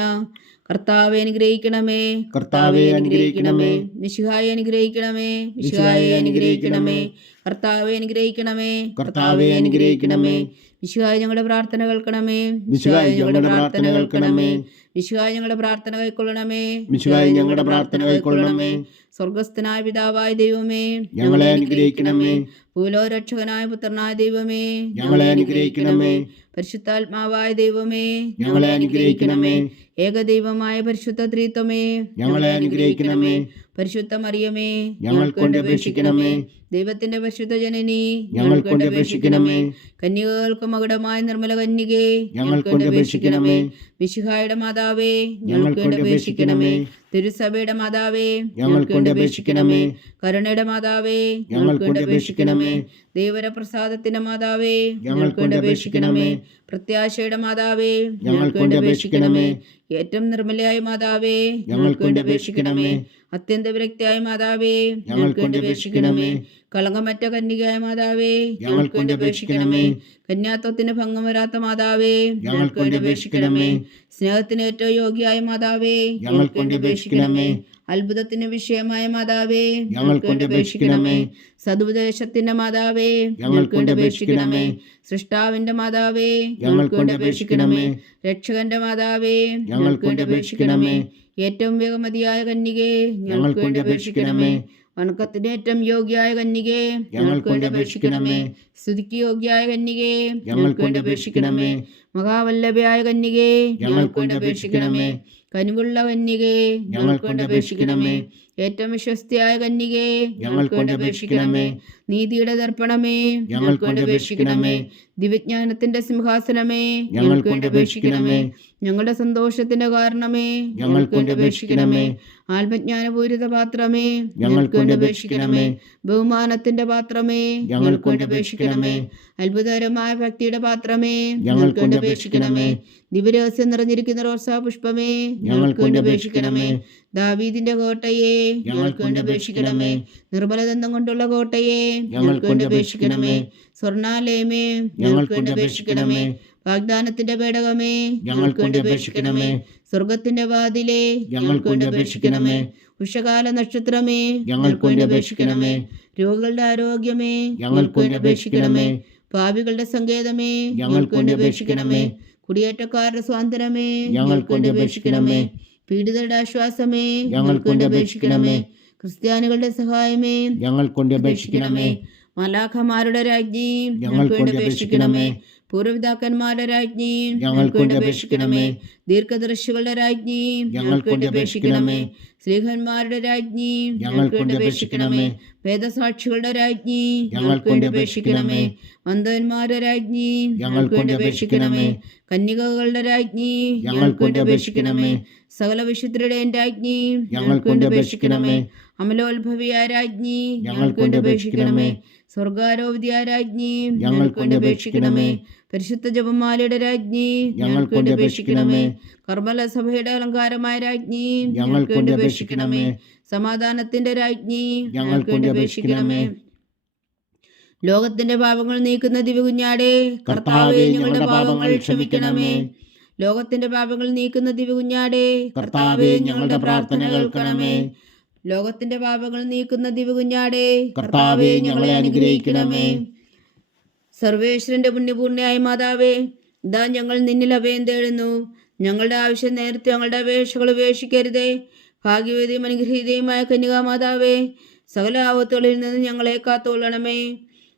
കർത്താവെ അനുഗ്രഹിക്കണമേ. കർത്താവെ അനുഗ്രഹിക്കണമേ. മിശിഹായെ അനുഗ്രഹിക്കണമേ. മിശിഹായെ അനുഗ്രഹിക്കണമേ. കർത്താവെ അനുഗ്രഹിക്കണമേ. കർത്താവെ അനുഗ്രഹിക്കണമേ. മിശിഹായെ ഞങ്ങളുടെ പ്രാർത്ഥന കേൾക്കണമേ. മിശിഹായെ ഞങ്ങളുടെ പ്രാർത്ഥന കേൾക്കണമേ. മിശിഹായെ ഞങ്ങളുടെ പ്രാർത്ഥന കൈക്കൊള്ളണമേ. മിശിഹായെ ഞങ്ങളുടെ പ്രാർത്ഥന കൈക്കൊള്ളണമേ. സ്വർഗസ്ഥനായ പിതാവായ ദൈവമേ, ഞങ്ങളെ അനുഗ്രഹിക്കണമേ. ഭൂലോകരക്ഷകനായ പുത്രനായ ദൈവമേ, ഞങ്ങളെ അനുഗ്രഹിക്കണമേ. പരിശുദ്ധാത്മാവായ ദൈവമേ, ഞങ്ങളെ അനുഗ്രഹിക്കണമേ. ഏകദൈവമായ പരിശുദ്ധ ത്രിത്വമേ, ഞങ്ങളെ അനുഗ്രഹിക്കണമേ. പരിശുദ്ധ മറിയമേ, ഞങ്ങൾക്ക് വേണ്ടി അപേക്ഷിക്കണമേ. ദൈവത്തിന്റെ പരിശുദ്ധ ജനനി, ഞങ്ങൾക്ക് വേണ്ടി അപേക്ഷിക്കണമേ. കന്യകകൾക്ക് മകുടമായ നിർമ്മല കന്യകേ, ഞങ്ങൾക്ക് വേണ്ടി അപേക്ഷിക്കണമേ. മിശിഹായുടെ മാതാവേ, ഞങ്ങൾക്ക് വേണ്ടി അപേക്ഷിക്കണമേ. തിരുസഭയുടെ മാതാവേ, ഞങ്ങൾക്ക് വേണ്ടി അപേക്ഷിക്കണമേ. കരുണയുടെ മാതാവേ, ഞങ്ങൾക്ക് വേണ്ടി അപേക്ഷിക്കണമേ. ദൈവപ്രസാദത്തിന്റെ മാതാവേ, ഞങ്ങൾക്ക് വേണ്ടി അപേക്ഷിക്കണമേ. പ്രത്യാശയുടെ മാതാവേ, ഞങ്ങൾക്ക് വേണ്ടി അപേക്ഷിക്കണമേ. ഏറ്റവും നിർമ്മലയായ മാതാവേ, ഞങ്ങൾക്ക് വേണ്ടി അപേക്ഷിക്കണമേ. അത്യന്ത വിരക്തിയായ മാതാവേ, ഞങ്ങൾക്ക് വേണ്ടി അപേക്ഷിക്കണമേ. കളങ്കമറ്റ കന്യകയായ മാതാവേ, ഞങ്ങൾക്ക് വേണ്ടി അപേക്ഷിക്കണമേ. കന്യാത്വത്തിന് ഭംഗം വരാത്ത മാതാവേ, ഞങ്ങൾക്ക് വേണ്ടി അപേക്ഷിക്കണമേ. സ്നേഹത്തിന് ഏറ്റവും യോഗ്യയായ മാതാവേ, ഞങ്ങൾക്ക് വേണ്ടി അപേക്ഷിക്കണമേ. അത്ഭുതത്തിന് വിഷയമായ മാതാവേ, ഞങ്ങൾക്ക് വേണ്ടി അപേക്ഷിക്കണമേ. സതുപദേശത്തിന്റെ മാതാവേ, ഞങ്ങൾക്ക് വേണ്ടി അപേക്ഷിക്കണമേ. സൃഷ്ടാവിന്റെ മാതാവേ, ഞങ്ങൾക്ക് വേണ്ടി അപേക്ഷിക്കണമേ. രക്ഷകന്റെ മാതാവേ, ഞങ്ങൾക്ക് വേണ്ടി അപേക്ഷിക്കണമേ. ഏറ്റവും വേഗമതിയായ കന്യകേ, ഞങ്ങൾക്ക് വേണ്ടി അപേക്ഷിക്കണമേ. വണക്കത്തിന് ഏറ്റവും യോഗ്യയായ കന്യകേ, ഞങ്ങൾക്ക് വേണ്ടി അപേക്ഷിക്കണമേ. സ്തുതിക്ക് യോഗ്യയായ കന്യകേ, ഞങ്ങൾക്ക് വേണ്ടി അപേക്ഷിക്കണമേ. മഹാവല്ലഭയായ കന്യകേ, ഞങ്ങൾക്ക് വേണ്ടി അപേക്ഷിക്കണമേ. കനിവുള്ള കന്യകേ, ഞങ്ങൾക്ക് വേണ്ടി അപേക്ഷിക്കണമേ. ഏറ്റവും വിശ്വസ്തയായ കന്യകേ, ഞങ്ങൾക്ക് വേണ്ടി അപേക്ഷിക്കണമേ. നീതിയുടെ ദർപ്പണമേ, ഞങ്ങൾക്ക് വേണ്ടി അപേക്ഷിക്കണമേ. ദിവ്യജ്ഞാനത്തിന്റെ സിംഹാസനമേ, ഞങ്ങൾക്ക് വേണ്ടി അപേക്ഷിക്കണമേ. ഞങ്ങളുടെ സന്തോഷത്തിന്റെ കാരണമേ, ഞങ്ങൾക്ക് വേണ്ടി അപേക്ഷിക്കണമേ. ആത്മജ്ഞാനപൂരിത പാത്രമേ, ഞങ്ങൾക്ക് വേണ്ടി അപേക്ഷിക്കണമേ. ബഹുമാനത്തിന്റെ പാത്രമേ, ഞങ്ങൾക്ക് വേണ്ടി അപേക്ഷിക്കണമേ. അത്ഭുതകരമായ ഭക്തിയുടെ പാത്രമേ, ഞങ്ങൾക്ക് വേണ്ടി അപേക്ഷിക്കണമേ. ദിവ്യരഹസ്യം നിറഞ്ഞിരിക്കുന്ന റോസാ പുഷ്പമേ, ഞങ്ങൾക്ക് വേണ്ടി അപേക്ഷിക്കണമേ. ദാവീദിന്റെ കോട്ടയെ, ഞങ്ങൾക്ക് വേണ്ടി അപേക്ഷിക്കണമേ. നിർമ്മലദന്തം കൊണ്ടുള്ള കോട്ടയെ, ഞങ്ങൾക്ക് വേണ്ടി അപേക്ഷിക്കണമേ. സ്വർണാലയമേ, ഞങ്ങൾക്ക് വേണ്ടി അപേക്ഷിക്കണമേ. വാഗ്ദാനത്തിന്റെ പേടകമേ, ഞങ്ങൾക്ക് വേണ്ടി അപേക്ഷിക്കണമേ. സ്വർഗത്തിന്റെ വാതിലേ, ഞങ്ങൾക്ക് വേണ്ടി അപേക്ഷിക്കണമേ. ഉഷകാല നക്ഷത്രമേ, ഞങ്ങൾക്ക് വേണ്ടി അപേക്ഷിക്കണമേ. രോഗികളുടെ ആരോഗ്യമേ, ഞങ്ങൾക്ക് വേണ്ടി അപേക്ഷിക്കണമേ. പാപികളുടെ സങ്കേതമേ, ഞങ്ങൾക്ക് വേണ്ടി അപേക്ഷിക്കണമേ. കുടിയേറ്റക്കാരുടെ സ്വാതന്ത്ര്യമേ, ഞങ്ങൾക്ക് വേണ്ടി അപേക്ഷിക്കണമേ. പീഡിതരുടെ ആശ്വാസമേ, ഞങ്ങൾക്ക് വേണ്ടി അപേക്ഷിക്കണമേ. ക്രിസ്ത്യാനികളുടെ സഹായമേ, ഞങ്ങൾക്ക് വേണ്ടി അപേക്ഷിക്കണമേ. മലാഖമാരുടെ രാജ്ഞി, ഞങ്ങൾക്ക് വേണ്ടി അപേക്ഷിക്കണമേ. പൂർവ്വപിതാക്കന്മാരുടെ രാജ്ഞി, ഞങ്ങൾക്ക് വേണ്ടി അപേക്ഷിക്കണമേ. ദീർഘദർശികളുടെ രാജ്ഞി, ഞങ്ങൾക്ക് വേണ്ടി അപേക്ഷിക്കണമേ. സ്ലീഹന്മാരുടെ രാജ്ഞി, ഞങ്ങൾക്ക് വേണ്ടി അപേക്ഷിക്കണമേ. വേദസാക്ഷികളുടെ രാജ്ഞി, ഞങ്ങൾക്ക് വേണ്ടി അപേക്ഷിക്കണമേ. വന്ദന്മാരുടെ രാജ്ഞി, ഞങ്ങൾക്ക് വേണ്ടി അപേക്ഷിക്കണമേ. കന്യകകളുടെ രാജ്ഞി, ഞങ്ങൾക്ക് വേണ്ടി അപേക്ഷിക്കണമേ. സകല വിശുദ്ധരുടെയും രാജ്ഞി, ഞങ്ങൾക്ക് വേണ്ടി അപേക്ഷിക്കണമേ. അമലോത്ഭവിയായ രാജ്ഞി, ഞങ്ങൾക്ക് വേണ്ടി അപേക്ഷിക്കണമേ. സ്വർഗാരോപിതയായ രാജ്ഞി, ഞങ്ങൾക്ക് വേണ്ടി അപേക്ഷിക്കണമേ. പരിശുദ്ധ ജപമാലയുടെ രാജ്ഞി, ഞങ്ങൾക്ക് വേണ്ടി അപേക്ഷിക്കണമേ. കർമ്മല സഭയുടെ അലങ്കാരമായ രാജ്ഞി, ഞങ്ങൾക്ക് വേണ്ടി അപേക്ഷിക്കണമേ. സമാധാനത്തിന്റെ രാജ്ഞി, ഞങ്ങൾക്ക് വേണ്ടി അപേക്ഷിക്കണമേ. ലോകത്തിന്റെ പാപങ്ങൾ നീക്കുന്ന ദിവ്യകുഞ്ഞാടേ, കർത്താവേ, ഞങ്ങളുടെ പാപങ്ങൾ ക്ഷമിക്കണമേ. ലോകത്തിന്റെ പാപങ്ങൾ നീക്കുന്ന ദിവ്യകുഞ്ഞാടേ, കർത്താവേ, ഞങ്ങളുടെ പ്രാർത്ഥന കേൾക്കണമേ. ലോകത്തിന്റെ പാപങ്ങൾ നീക്കുന്ന ദിവ്യകുഞ്ഞാടേ, കർത്താവേ, ഞങ്ങളെ അനുഗ്രഹിക്കണമേ. സർവേശ്വരന്റെ പുണ്യപൂർണ്ണയായ മാതാവേ, ഇതാ ഞങ്ങൾ നിന്നിൽ അഭയം തേടുന്നു. ഞങ്ങളുടെ ആവശ്യം നേരത്തെ ഞങ്ങളുടെ അപേക്ഷകൾ ഉപേക്ഷിക്കരുതേ. ഭാഗ്യവതിയും അനുഗ്രഹീതയുമായ കന്യകാമാതാവേ, സകല ആപത്തുകളിൽ നിന്ന് ഞങ്ങളെ കാത്തുകൊള്ളണമേ.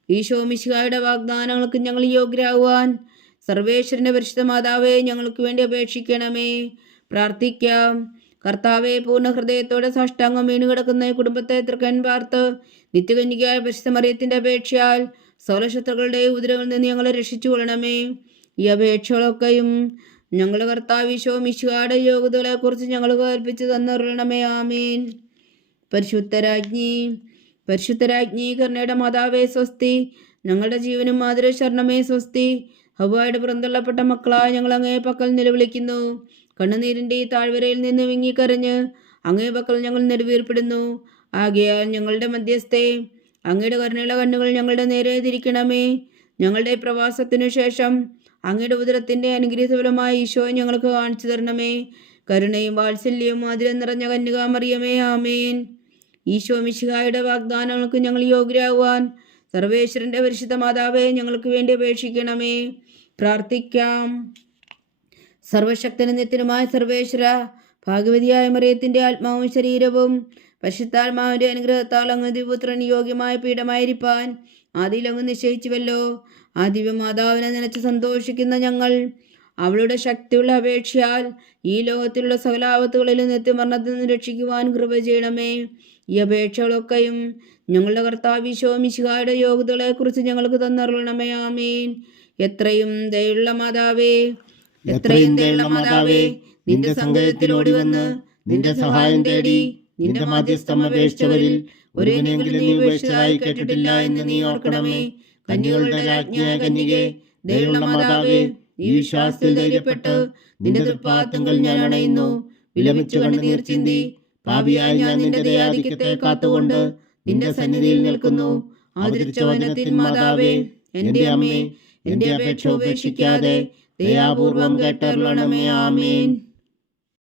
ഈശോ മിശിഹായുടെ വാഗ്ദാനങ്ങൾക്ക് ഞങ്ങൾ യോഗ്യരാകുവാൻ സർവേശ്വരന്റെ പരിശുദ്ധ മാതാവേ, ഞങ്ങൾക്ക് വേണ്ടി അപേക്ഷിക്കണമേ. പ്രാർത്ഥിക്കാം. കർത്താവെ, പൂർണ്ണ ഹൃദയത്തോടെ സാഷ്ടാംഗം വീണുകിടക്കുന്ന ഈ കുടുംബത്തെ തൃക്കൻ പാർത്ത് നിത്യകന്യകയായ പരിശുദ്ധ മറിയത്തിന്റെ അപേക്ഷയാൽ സകല ശത്രുക്കളുടെ ഉദരങ്ങളിൽ നിന്ന് ഞങ്ങളെ രക്ഷിച്ചു കൊള്ളണമേ. ഈ അപേക്ഷകളൊക്കെയും ഞങ്ങളുടെ കർത്താവ് ഈശോ മിശിഹായുടെ യോഗ്യതകളെ കുറിച്ച് ഞങ്ങൾ കൽപ്പിച്ചു തന്നറിയണമേ. ആമീൻ. പരിശുദ്ധരാജ്ഞി, പരിശുദ്ധരാജ്ഞി, കരുണയുടെ മാതാവേ സ്വസ്തി. ഞങ്ങളുടെ ജീവനും മാതൃ ശരണമേ സ്വസ്തി. ഹവ്വായുടെ പുറന്തള്ളപ്പെട്ട മക്കളായ ഞങ്ങൾ അങ്ങേ പക്കൽ നിലവിളിക്കുന്നു. കണ്ണുനീരിൻ്റെ ഈ താഴ്വരയിൽ നിന്ന് വിങ്ങിക്കരഞ്ഞ് അങ്ങേ പക്കൽ ഞങ്ങൾ നെടുവീർപ്പെടുന്നു. ആകയാൽ ഞങ്ങളുടെ മധ്യസ്ഥേ, അങ്ങയുടെ കരുണയുള്ള കണ്ണുകൾ ഞങ്ങളുടെ നേരെ തിരിക്കണമേ. ഞങ്ങളുടെ പ്രവാസത്തിനു ശേഷം അങ്ങയുടെ ഉദരത്തിൻ്റെ അനുഗ്രഹഫലമായ ഈശോയെ ഞങ്ങൾക്ക് കാണിച്ചു തരണമേ. കരുണയും വാത്സല്യവും മാധുര്യം നിറഞ്ഞ കന്യകാമറിയമേ, ആമേൻ. ഈശോ മിശിഹായുടെ വാഗ്ദാനങ്ങൾക്ക് ഞങ്ങൾ യോഗ്യരാകുവാൻ സർവേശ്വരന്റെ പരിശുദ്ധ മാതാവേ, ഞങ്ങൾക്ക് വേണ്ടി അപേക്ഷിക്കണമേ. പ്രാർത്ഥിക്കാം. സർവശക്തനും നിത്യനുമായ സർവേശ്വര, ഭാഗ്യവതിയായ മറിയത്തിന്റെ ആത്മാവും ശരീരവും പരിശുദ്ധാത്മാവിന്റെ അനുഗ്രഹത്താൽ അങ്ങ് ദിവ്യപുത്രൻ യോഗ്യമായ പീഠമായിരിക്കാൻ ആദിയിൽ അങ്ങ് നിശ്ചയിച്ചുവല്ലോ. ആ ദിവ്യമാതാവിനെ നനച്ച് സന്തോഷിക്കുന്ന ഞങ്ങൾ അവളുടെ ശക്തിയുള്ള അപേക്ഷയാൽ ഈ ലോകത്തിലുള്ള സകലാപത്തുകളിലും നിത്യമരണത്തിൽ നിന്ന് രക്ഷിക്കുവാൻ കൃപ ചെയ്യണമേ. ഈ അപേക്ഷകളൊക്കെയും ഞങ്ങളുടെ കർത്താവ് ഈശോ മിശിഹായുടെ യോഗ്യതകളെക്കുറിച്ച് ഞങ്ങൾക്ക് തന്നറിയണമേ. ആമീൻ. എത്രയും ദയുള്ള മാതാവേ, എത്രയും ദയുള്ള മാതാവേ, നിന്റെ സങ്കേതത്തിലോടി വന്ന് നിന്റെ സഹായം തേടി നിന്റെ മാധ്യസ്ഥം അപേക്ഷിച്ചവരിൽ ഒരുവനെങ്കിലും നീ ഉപേക്ഷിച്ചതായി കേട്ടിട്ടില്ല എന്ന് നീ ഓർക്കണമേ. കന്യകളുടെ രാജ്ഞിയായ കന്യകേ, ദയുള്ള മാതാവേ, ഈ വിശ്വാസത്തിൽ ധൈര്യപ്പെട്ട് നിന്റെ തൃപ്പാദങ്ങൾ ഞാൻ അണയുന്നു. വിലപിച്ചു കണ്ണുനീർ ചിന്തി പാപിയായ ഞാൻ നിന്റെ ദയാധിക്യത്തെ കാത്തുകൊണ്ട് നിന്റെ സന്നിധിയിൽ നിൽക്കുന്നു. ആദരിച്ച വചനത്തിൻ മാതാവേ, എന്റെ അമ്മേ, എന്റെ അപേക്ഷ ഉപേക്ഷിക്കാതെ ദയാപൂർവം കേട്ടരുളണമേ. ആമേൻ.